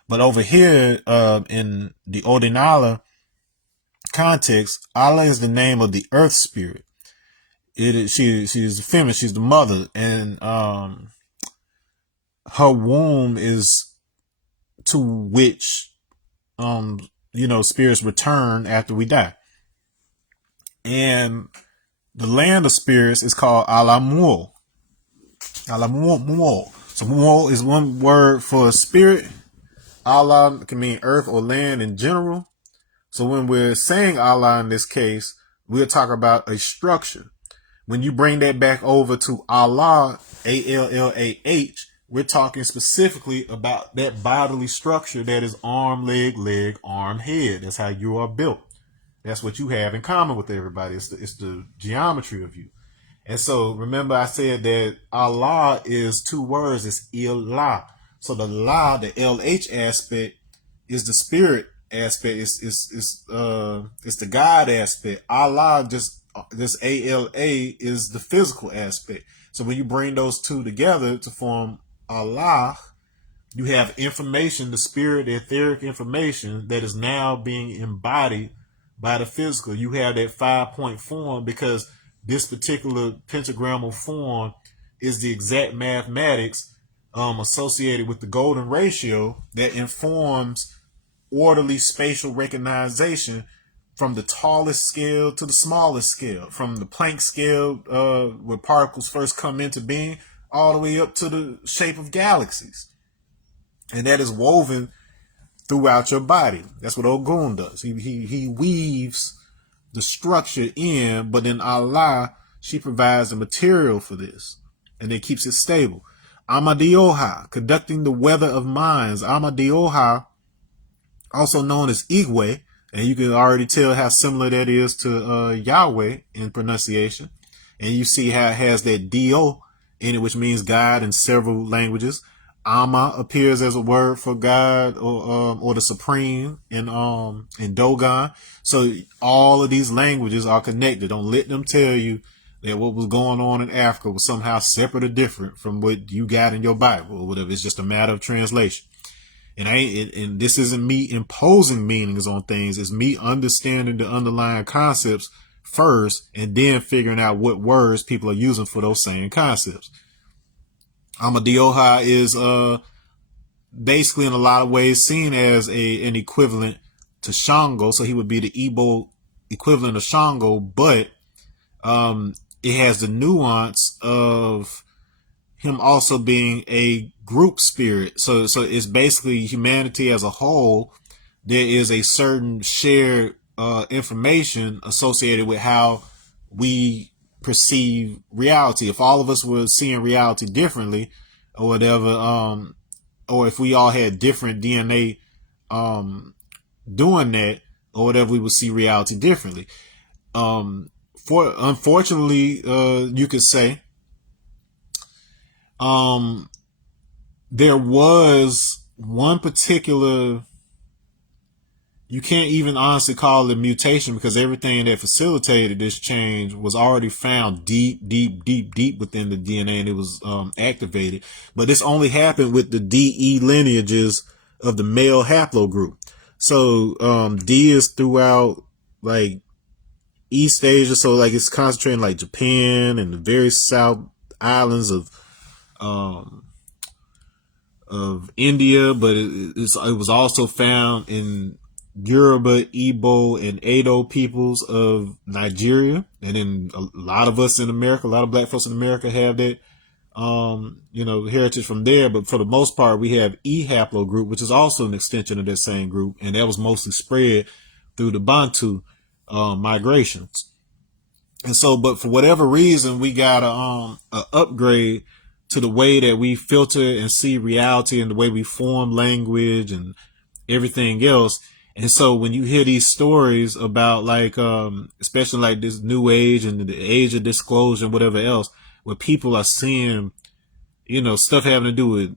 But over here in the Odinala context, Allah is the name of the earth spirit. It is, she's the feminine, she's the mother, and her womb is to which spirits return after we die. And the land of spirits is called Alamul. Alamul. So Mu'ul is one word for spirit. Allah can mean earth or land in general. So when we're saying Allah in this case, we're talking about a structure. When you bring that back over to Allah, A-L-L-A-H, we're talking specifically about that bodily structure that is arm, leg, arm, head. That's how you are built. That's what you have in common with everybody. It's the geometry of you. And so remember I said that Allah is two words. It's ilah. So the la, the LH aspect is the spirit aspect. It's the God aspect. Allah, just ALA, is the physical aspect. So when you bring those two together to form Allah, you have information, the spirit, the etheric information that is now being embodied by the physical. You have that 5-point form because this particular pentagrammal form is the exact mathematics associated with the golden ratio that informs orderly spatial recognition from the tallest scale to the smallest scale, from the Planck scale where particles first come into being all the way up to the shape of galaxies. And that is woven throughout your body. That's what Ogun does. He weaves the structure in, but then Allah, she provides the material for this, and it keeps it stable. Amadioha, conducting the weather of minds. Amadioha, also known as Igwe, and you can already tell how similar that is to Yahweh in pronunciation. And you see how it has that Dio in it, which means God in several languages. Ama appears as a word for God or the Supreme in Dogon. So all of these languages are connected. Don't let them tell you that what was going on in Africa was somehow separate or different from what you got in your Bible or whatever. It's just a matter of translation. And this isn't me imposing meanings on things. It's me understanding the underlying concepts first and then figuring out what words people are using for those same concepts. Amadioha is basically in a lot of ways seen as an equivalent to Shango. So he would be the Igbo equivalent of Shango, but it has the nuance of him also being a group spirit. So it's basically humanity as a whole. There is a certain shared information associated with how we perceive reality. If all of us were seeing reality differently or whatever, or if we all had different DNA doing that or whatever, we would see reality differently. Unfortunately, you could say there was one particular, you can't even honestly call it mutation because everything that facilitated this change was already found deep within the DNA, and it was activated. But this only happened with the DE lineages of the male haplogroup. So D is throughout like East Asia, so like it's concentrated in like Japan and the very South islands of India, but it was also found in Yoruba, Igbo, and Edo peoples of Nigeria. And then a lot of us in America, a lot of black folks in America have that, heritage from there. But for the most part, we have E haplogroup, which is also an extension of that same group. And that was mostly spread through the Bantu migrations. And so, but for whatever reason, we got a upgrade to the way that we filter and see reality and the way we form language and everything else. And so when you hear these stories about like, especially like this new age and the age of disclosure and whatever else, where people are seeing, stuff having to do with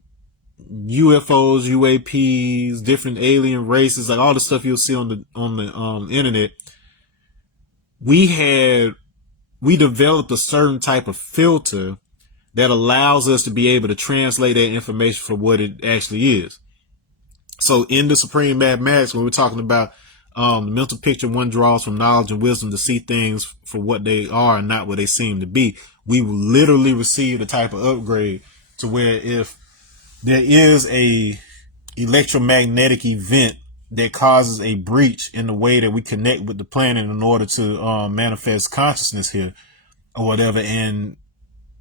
UFOs, UAPs, different alien races, like all the stuff you'll see on the internet, we developed a certain type of filter that allows us to be able to translate that information for what it actually is. So in the Supreme Mathematics, when we're talking about The mental picture one draws from knowledge and wisdom to see things for what they are and not what they seem to be. We will literally receive the type of upgrade to where if there is a electromagnetic event that causes a breach in the way that we connect with the planet in order to manifest consciousness here or whatever, and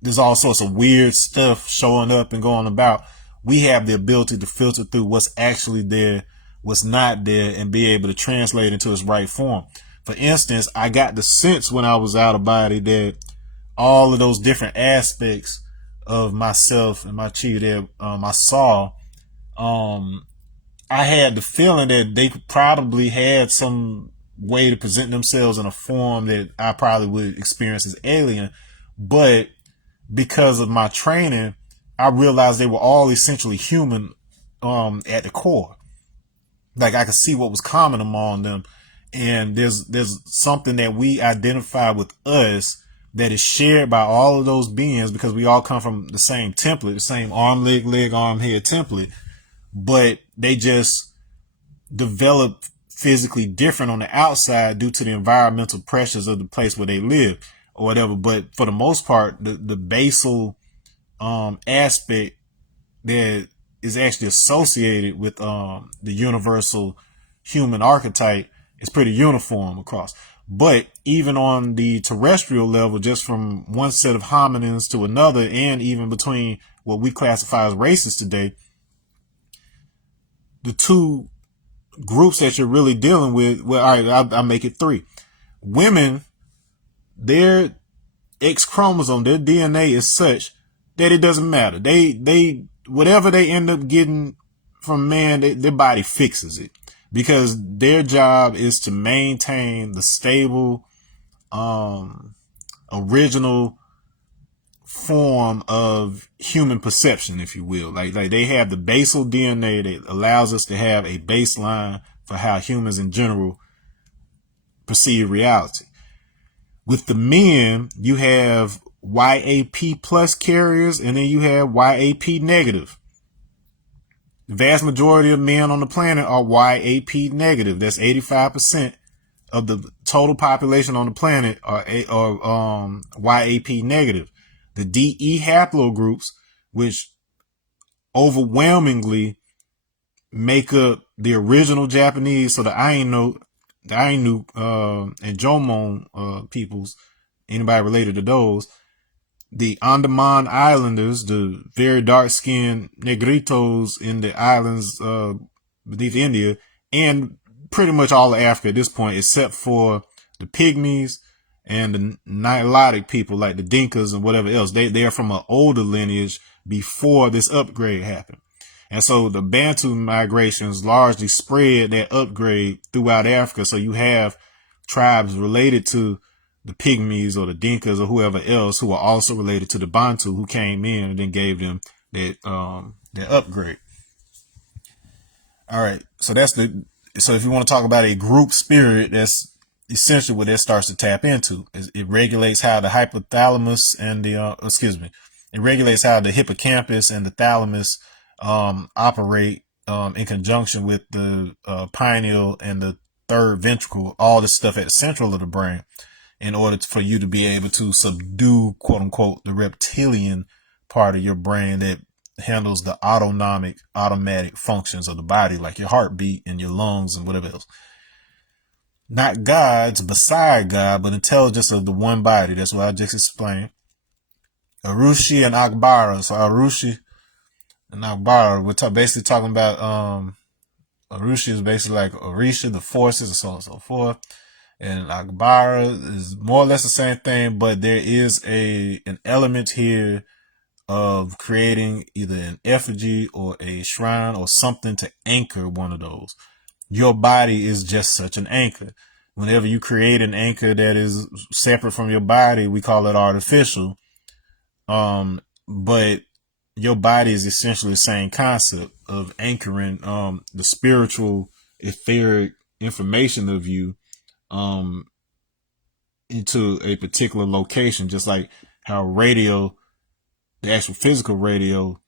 there's all sorts of weird stuff showing up and going about, we have the ability to filter through what's actually there, what's not there, and be able to translate into its right form. For instance, I got the sense when I was out of body that all of those different aspects of myself and my chi that I saw, I had the feeling that they probably had some way to present themselves in a form that I probably would experience as alien, but because of my training, I realized they were all essentially human at the core. Like I could see what was common among them, and there's something that we identify with us that is shared by all of those beings because we all come from the same template, the same arm, leg, arm, head template, but they just develop physically different on the outside due to the environmental pressures of the place where they live or whatever. But for the most part, the basal aspect that is actually associated with the universal human archetype is pretty uniform across. But even on the terrestrial level, just from one set of hominins to another, and even between what we classify as races today, the two groups that you're really dealing with, well, all right, I'll make it three. Women, their X chromosome, their DNA is such that it doesn't matter. They whatever they end up getting from man, their body fixes it because their job is to maintain the stable, original form of human perception, if you will. Like they have the basal DNA that allows us to have a baseline for how humans in general perceive reality. With the men, you have YAP plus carriers, and then you have YAP negative. The vast majority of men on the planet are YAP negative. That's 85% of the total population on the planet are YAP negative. The DE haplogroups, which overwhelmingly make up the original Japanese, so the Ainu, and Jomon peoples, anybody related to those, the Andaman Islanders, the very dark-skinned Negritos in the islands beneath India, and pretty much all of Africa at this point, except for the Pygmies and the Nilotic people like the Dinkas and whatever else. They are from an older lineage before this upgrade happened. And so the Bantu migrations largely spread that upgrade throughout Africa. So you have tribes related to the Pygmies or the Dinkas or whoever else who are also related to the Bantu who came in and then gave them that upgrade. All right. So so if you want to talk about a group spirit, that's essentially what that starts to tap into. It regulates how the hypothalamus and it regulates how the hippocampus and the thalamus operate in conjunction with the pineal and the third ventricle, all this stuff at the central of the brain, in order for you to be able to subdue, quote unquote, the reptilian part of your brain that handles the automatic functions of the body, like your heartbeat and your lungs and whatever else. Not gods beside God, but intelligence of the one body. That's what I just explained. Arushi and Akbara. So Arushi and Akbara, we're basically talking about Arushi is basically like Orisha, the forces, and so on and so forth. And Akbara is more or less the same thing, but there is an element here of creating either an effigy or a shrine or something to anchor one of those. Your body is just such an anchor. Whenever you create an anchor that is separate from your body, we call it artificial. But your body is essentially the same concept of anchoring the spiritual, etheric information of you into a particular location, just like how radio, the actual physical radio,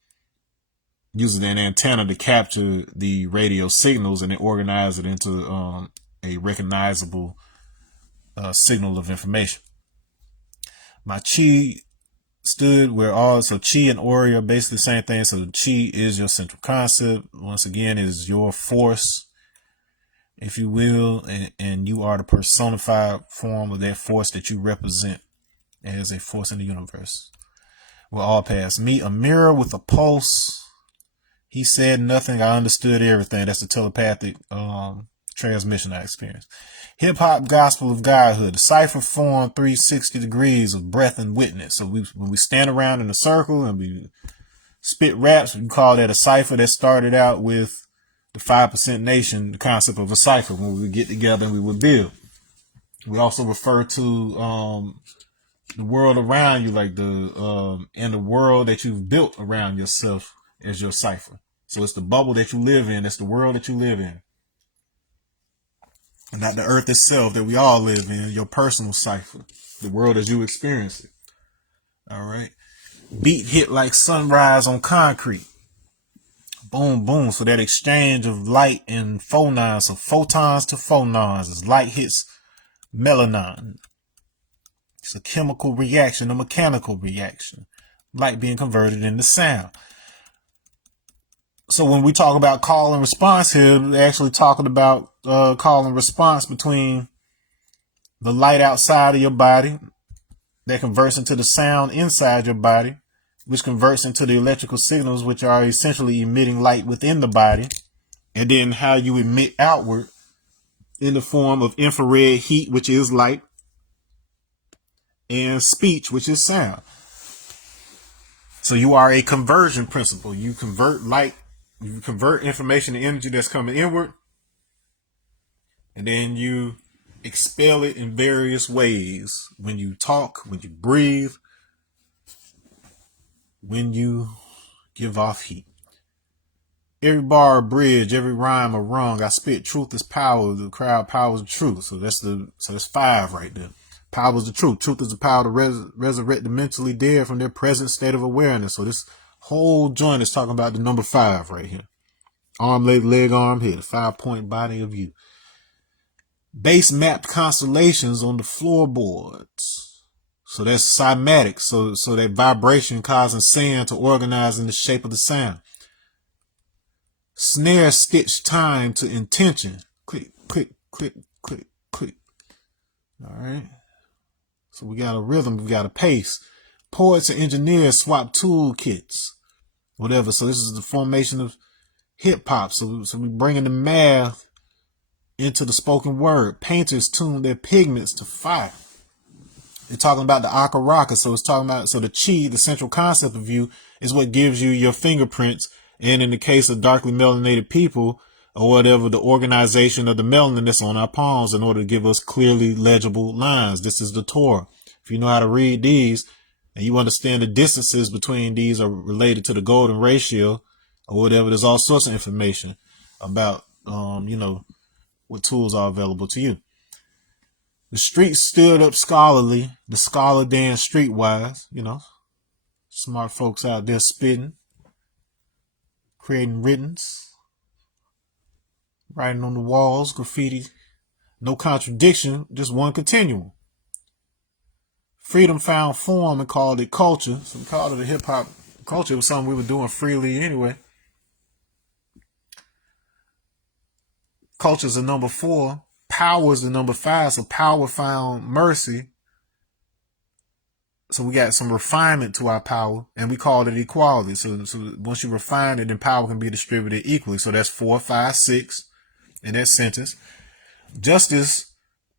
uses an antenna to capture the radio signals and then organize it into a a recognizable signal of information. My chi stood where all, so chi and ori are basically the same thing. So chi is your central concept. Once again, it is your force, if you will, and you are the personified form of that force that you represent as a force in the universe. We're all past me, a mirror with a pulse. He said nothing, I understood everything. That's the telepathic transmission I experienced. Hip-hop gospel of godhood, the cipher form 360 degrees of breath and witness. So when we stand around in a circle and we spit raps, we call that a cipher. That started out with the 5% Nation, the concept of a cipher, when we would get together and we would build. We also refer to the world around you, like and the world that you've built around yourself as your cipher. So it's the bubble that you live in. That's the world that you live in. And not the earth itself that we all live in, your personal cipher, the world as you experience it. All right. Beat hit like sunrise on concrete. Boom, boom. So that exchange of light and phonons, so photons to phonons, as light hits melanin. It's a chemical reaction, a mechanical reaction. Light being converted into sound. So when we talk about call and response here, we're actually talking about call and response between the light outside of your body that converts into the sound inside your body, which converts into the electrical signals, which are essentially emitting light within the body, and then how you emit outward in the form of infrared heat, which is light, and speech, which is sound. So you are a conversion principle. You convert light, you convert information to energy that's coming inward, and then you expel it in various ways. When you talk, when you breathe, when you give off heat. Every bar a bridge, every rhyme a rung. I spit truth is power. The crowd powers the truth. So that's 5 right there. Power is the truth. Truth is the power to resurrect the mentally dead from their present state of awareness. So this whole joint is talking about the number 5 right here. Arm, leg, arm, head. 5-point body of you. Base mapped constellations on the floorboards. So that's cymatic. So that vibration causing sand to organize in the shape of the sound. Snare stitch time to intention. Click, click, click, click, click. All right. So we got a rhythm, we got a pace. Poets and engineers swap toolkits, whatever. So this is the formation of hip hop. So we bringing the math into the spoken word. Painters tune their pigments to fire. They're talking about the akaraka. So it's talking about, so the chi, the central concept of you, is what gives you your fingerprints. And in the case of darkly melanated people, or whatever, the organization of the melanin that's on our palms in order to give us clearly legible lines. This is the Torah. If you know how to read these and you understand the distances between these are related to the golden ratio or whatever, there's all sorts of information about, what tools are available to you. The streets stood up scholarly. The scholar danced streetwise, smart folks out there spitting, creating writtens. Writing on the walls, graffiti, no contradiction, just one continuum. Freedom found form and called it culture. So we called it a hip hop culture. It was something we were doing freely anyway. Culture's the number 4. Power is the number 5. So power found mercy. So we got some refinement to our power, and we called it equality. So once you refine it, then power can be distributed equally. So that's 4, 5, 6. In that sentence. Justice,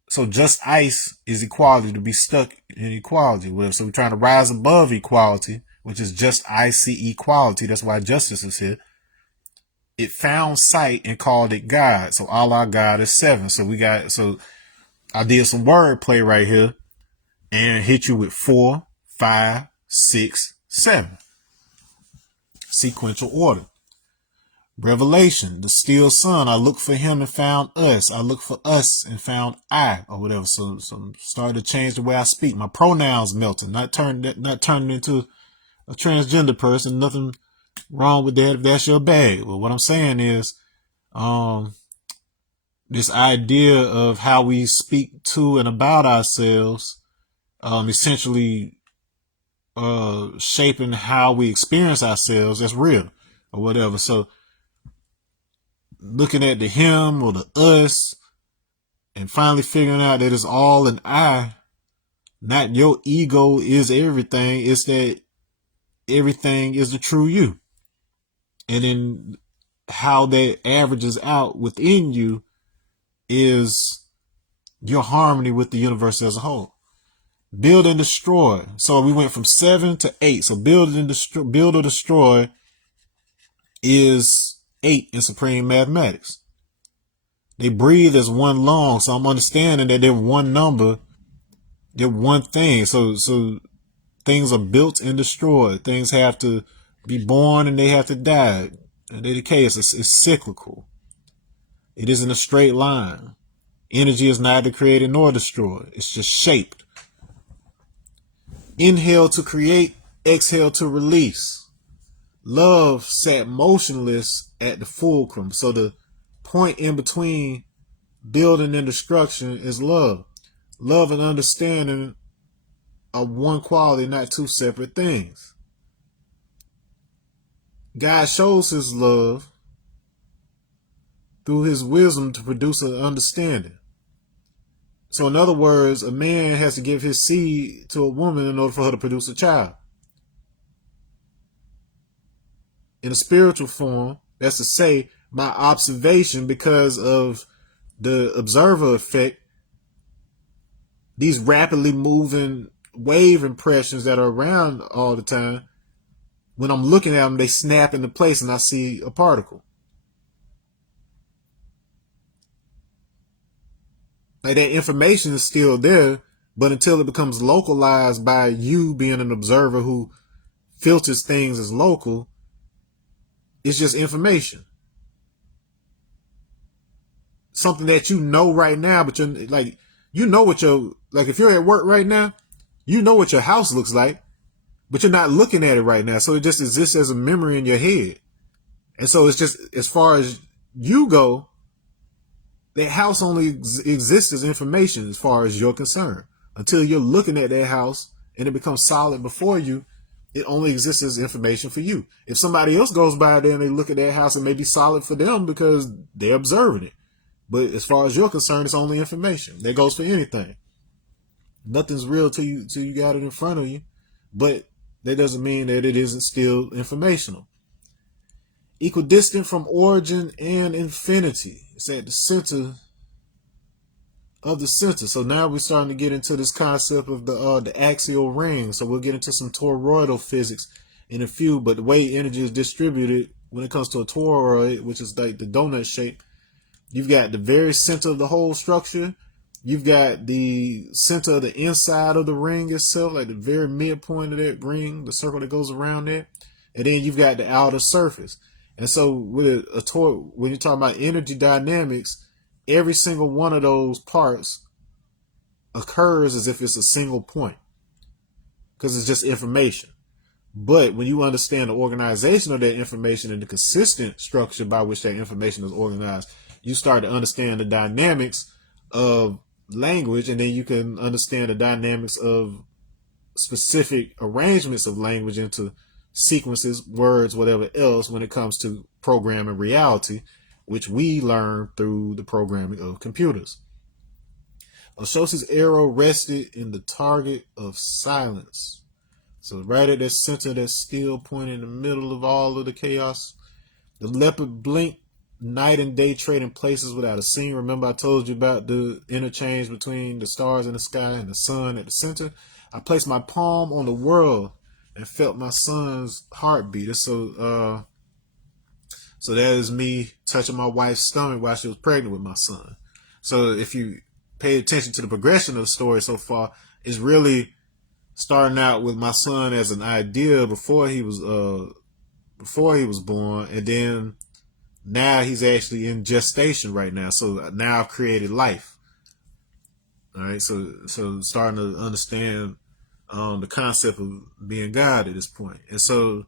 so just ice is equality, to be stuck in equality. So we're trying to rise above equality, which is just ice equality. That's why justice is here. It found sight and called it God. So Allah God is 7. So I did some wordplay right here and hit you with 4, 5, 6, 7. Sequential order. Revelation, the still sun. I looked for him and found us. I looked for us and found I, or whatever. So I'm starting to change the way I speak. My pronouns melting, not turning into a transgender person. Nothing wrong with that if that's your bag. But what I'm saying is, this idea of how we speak to and about ourselves, essentially shaping how we experience ourselves as real or whatever. So looking at the him or the us and finally figuring out that it's all an I, not your ego is everything. It's that everything is the true you. And then how that averages out within you is your harmony with the universe as a whole. Build and destroy. So we went from 7 to 8. So build or destroy is 8 in supreme mathematics. They breathe as one long. So I'm understanding that they're one number. They're one thing. So things are built and destroyed. Things have to be born and they have to die. And they decay. It's cyclical. It isn't a straight line. Energy is neither created nor destroyed. It's just shaped. Inhale to create, exhale to release. Love sat motionless at the fulcrum. So the point in between building and destruction is love. Love and understanding are one quality, not two separate things. God shows his love through his wisdom to produce an understanding. So in other words, a man has to give his seed to a woman in order for her to produce a child. In a spiritual form, that's to say, my observation, because of the observer effect, these rapidly moving wave impressions that are around all the time, when I'm looking at them, they snap into place and I see a particle. Like that information is still there, but until it becomes localized by you being an observer who filters things as local, it's just information. Something that you know right now, but you're like, you know what if you're at work right now, you know what your house looks like, but you're not looking at it right now. So it just exists as a memory in your head. And so it's just, as far as you go, that house only exists as information as far as you're concerned. Until you're looking at that house and it becomes solid before you, it only exists as information for you. If somebody else goes by there and they look at that house, it may be solid for them because they're observing it. But as far as you're concerned, it's only information. That goes for anything. Nothing's real till you got it in front of you. But that doesn't mean that it isn't still informational. Equidistant from origin and infinity. It's at the center of the center. So now we're starting to get into this concept of the axial ring. So we'll get into some toroidal physics in a few. But the way energy is distributed when it comes to a toroid, which is like the donut shape, you've got the very center of the whole structure. You've got the center of the inside of the ring itself, like the very midpoint of that ring, the circle that goes around it. And then you've got the outer surface. And so with a toroid, when you're talking about energy dynamics, every single one of those parts occurs as if it's a single point, because it's just information. But when you understand the organization of that information and the consistent structure by which that information is organized, you start to understand the dynamics of language, and then you can understand the dynamics of specific arrangements of language into sequences, words, whatever else, when it comes to programming reality, which we learn through the programming of computers. Oshosi's arrow rested in the target of silence. So right at that center, that still point in the middle of all of the chaos. The leopard blinked night and day, trading places without a scene. Remember I told you about the interchange between the stars in the sky and the sun at the center? I placed my palm on the world and felt my son's heartbeat. So that is me touching my wife's stomach while she was pregnant with my son. So if you pay attention to the progression of the story so far, it's really starting out with my son as an idea before he was born, and then now he's actually in gestation right now. So now I've created life. All right. So starting to understand the concept of being God at this point. And so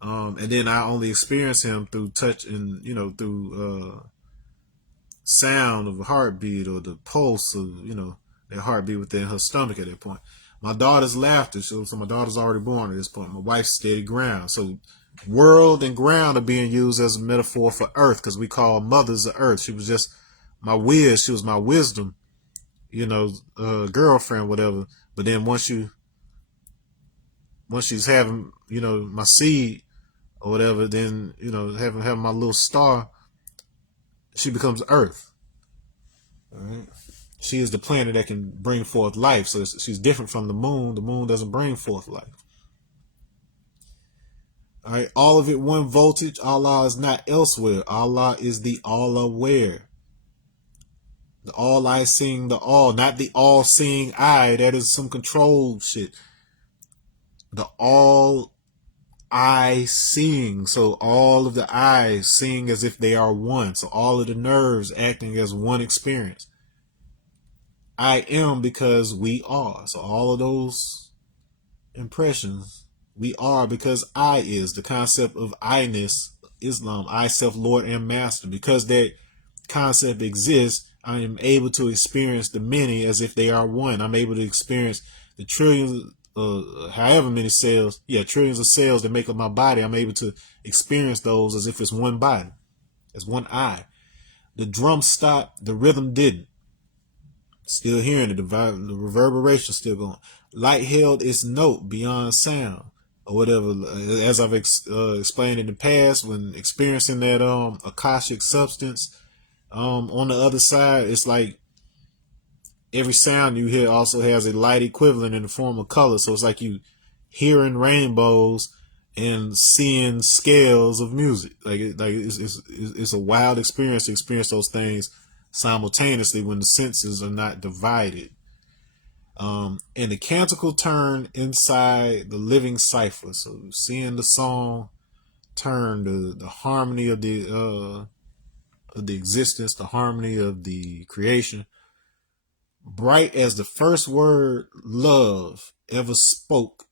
and then I only experience him through touch and through sound of a heartbeat or the pulse of, that heartbeat within her stomach at that point. My daughter's laughter, so my daughter's already born at this point. My wife's steady ground. So world and ground are being used as a metaphor for earth, because we call mothers the earth. She was just my whiz. She was my wisdom, girlfriend, whatever. But then once she's having, my seed or whatever, then, having my little star, she becomes earth. All right. She is the planet that can bring forth life. So she's different from the moon. The moon doesn't bring forth life. All right. All of it one voltage. Allah is not elsewhere. Allah is the all-aware. The all-I-seeing, the all. Not the all-seeing I. That is some control shit. The all-I-seeing. So all of the eyes seeing as if they are one. So all of the nerves acting as one experience. I am because we are. So all of those impressions, we are because I is. The concept of I-ness, Islam, I, self, Lord, and Master. Because that concept exists, I am able to experience the many as if they are one. I'm able to experience the trillions, however many cells, trillions of cells that make up my body. I'm able to experience those as if it's one body, as one I. The drum stopped, the rhythm didn't. Still hearing it, the reverberation still going. Light held its note beyond sound, or whatever. As I've explained in the past, when experiencing that akashic substance, on the other side, it's like every sound you hear also has a light equivalent in the form of color. So it's like you hearing rainbows and seeing scales of music. It's a wild experience to experience those things simultaneously when the senses are not divided. And the canticle turn inside the living cipher. So seeing the song turn, the harmony of the existence, the harmony of the creation, bright as the first word love ever spoke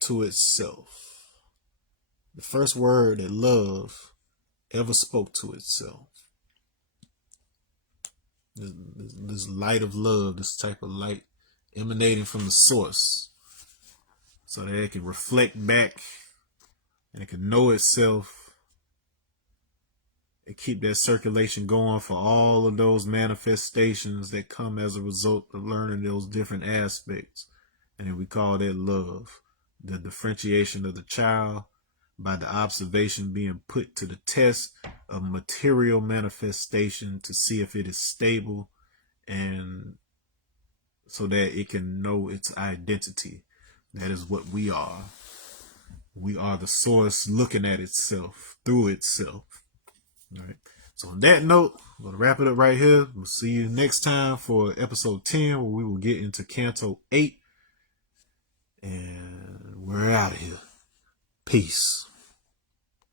to itself. The first word that love ever spoke to itself. This light of love, this type of light emanating from the source, so that it can reflect back and it can know itself and keep that circulation going for all of those manifestations that come as a result of learning those different aspects. And then we call that love. The differentiation of the child by the observation being put to the test of material manifestation to see if it is stable, and so that it can know its identity. That is what we are. We are the source looking at itself through itself. All right. So on that note, I'm going to wrap it up right here. We'll see you next time for episode 10, where we will get into Canto 8. And we're out of here. Peace.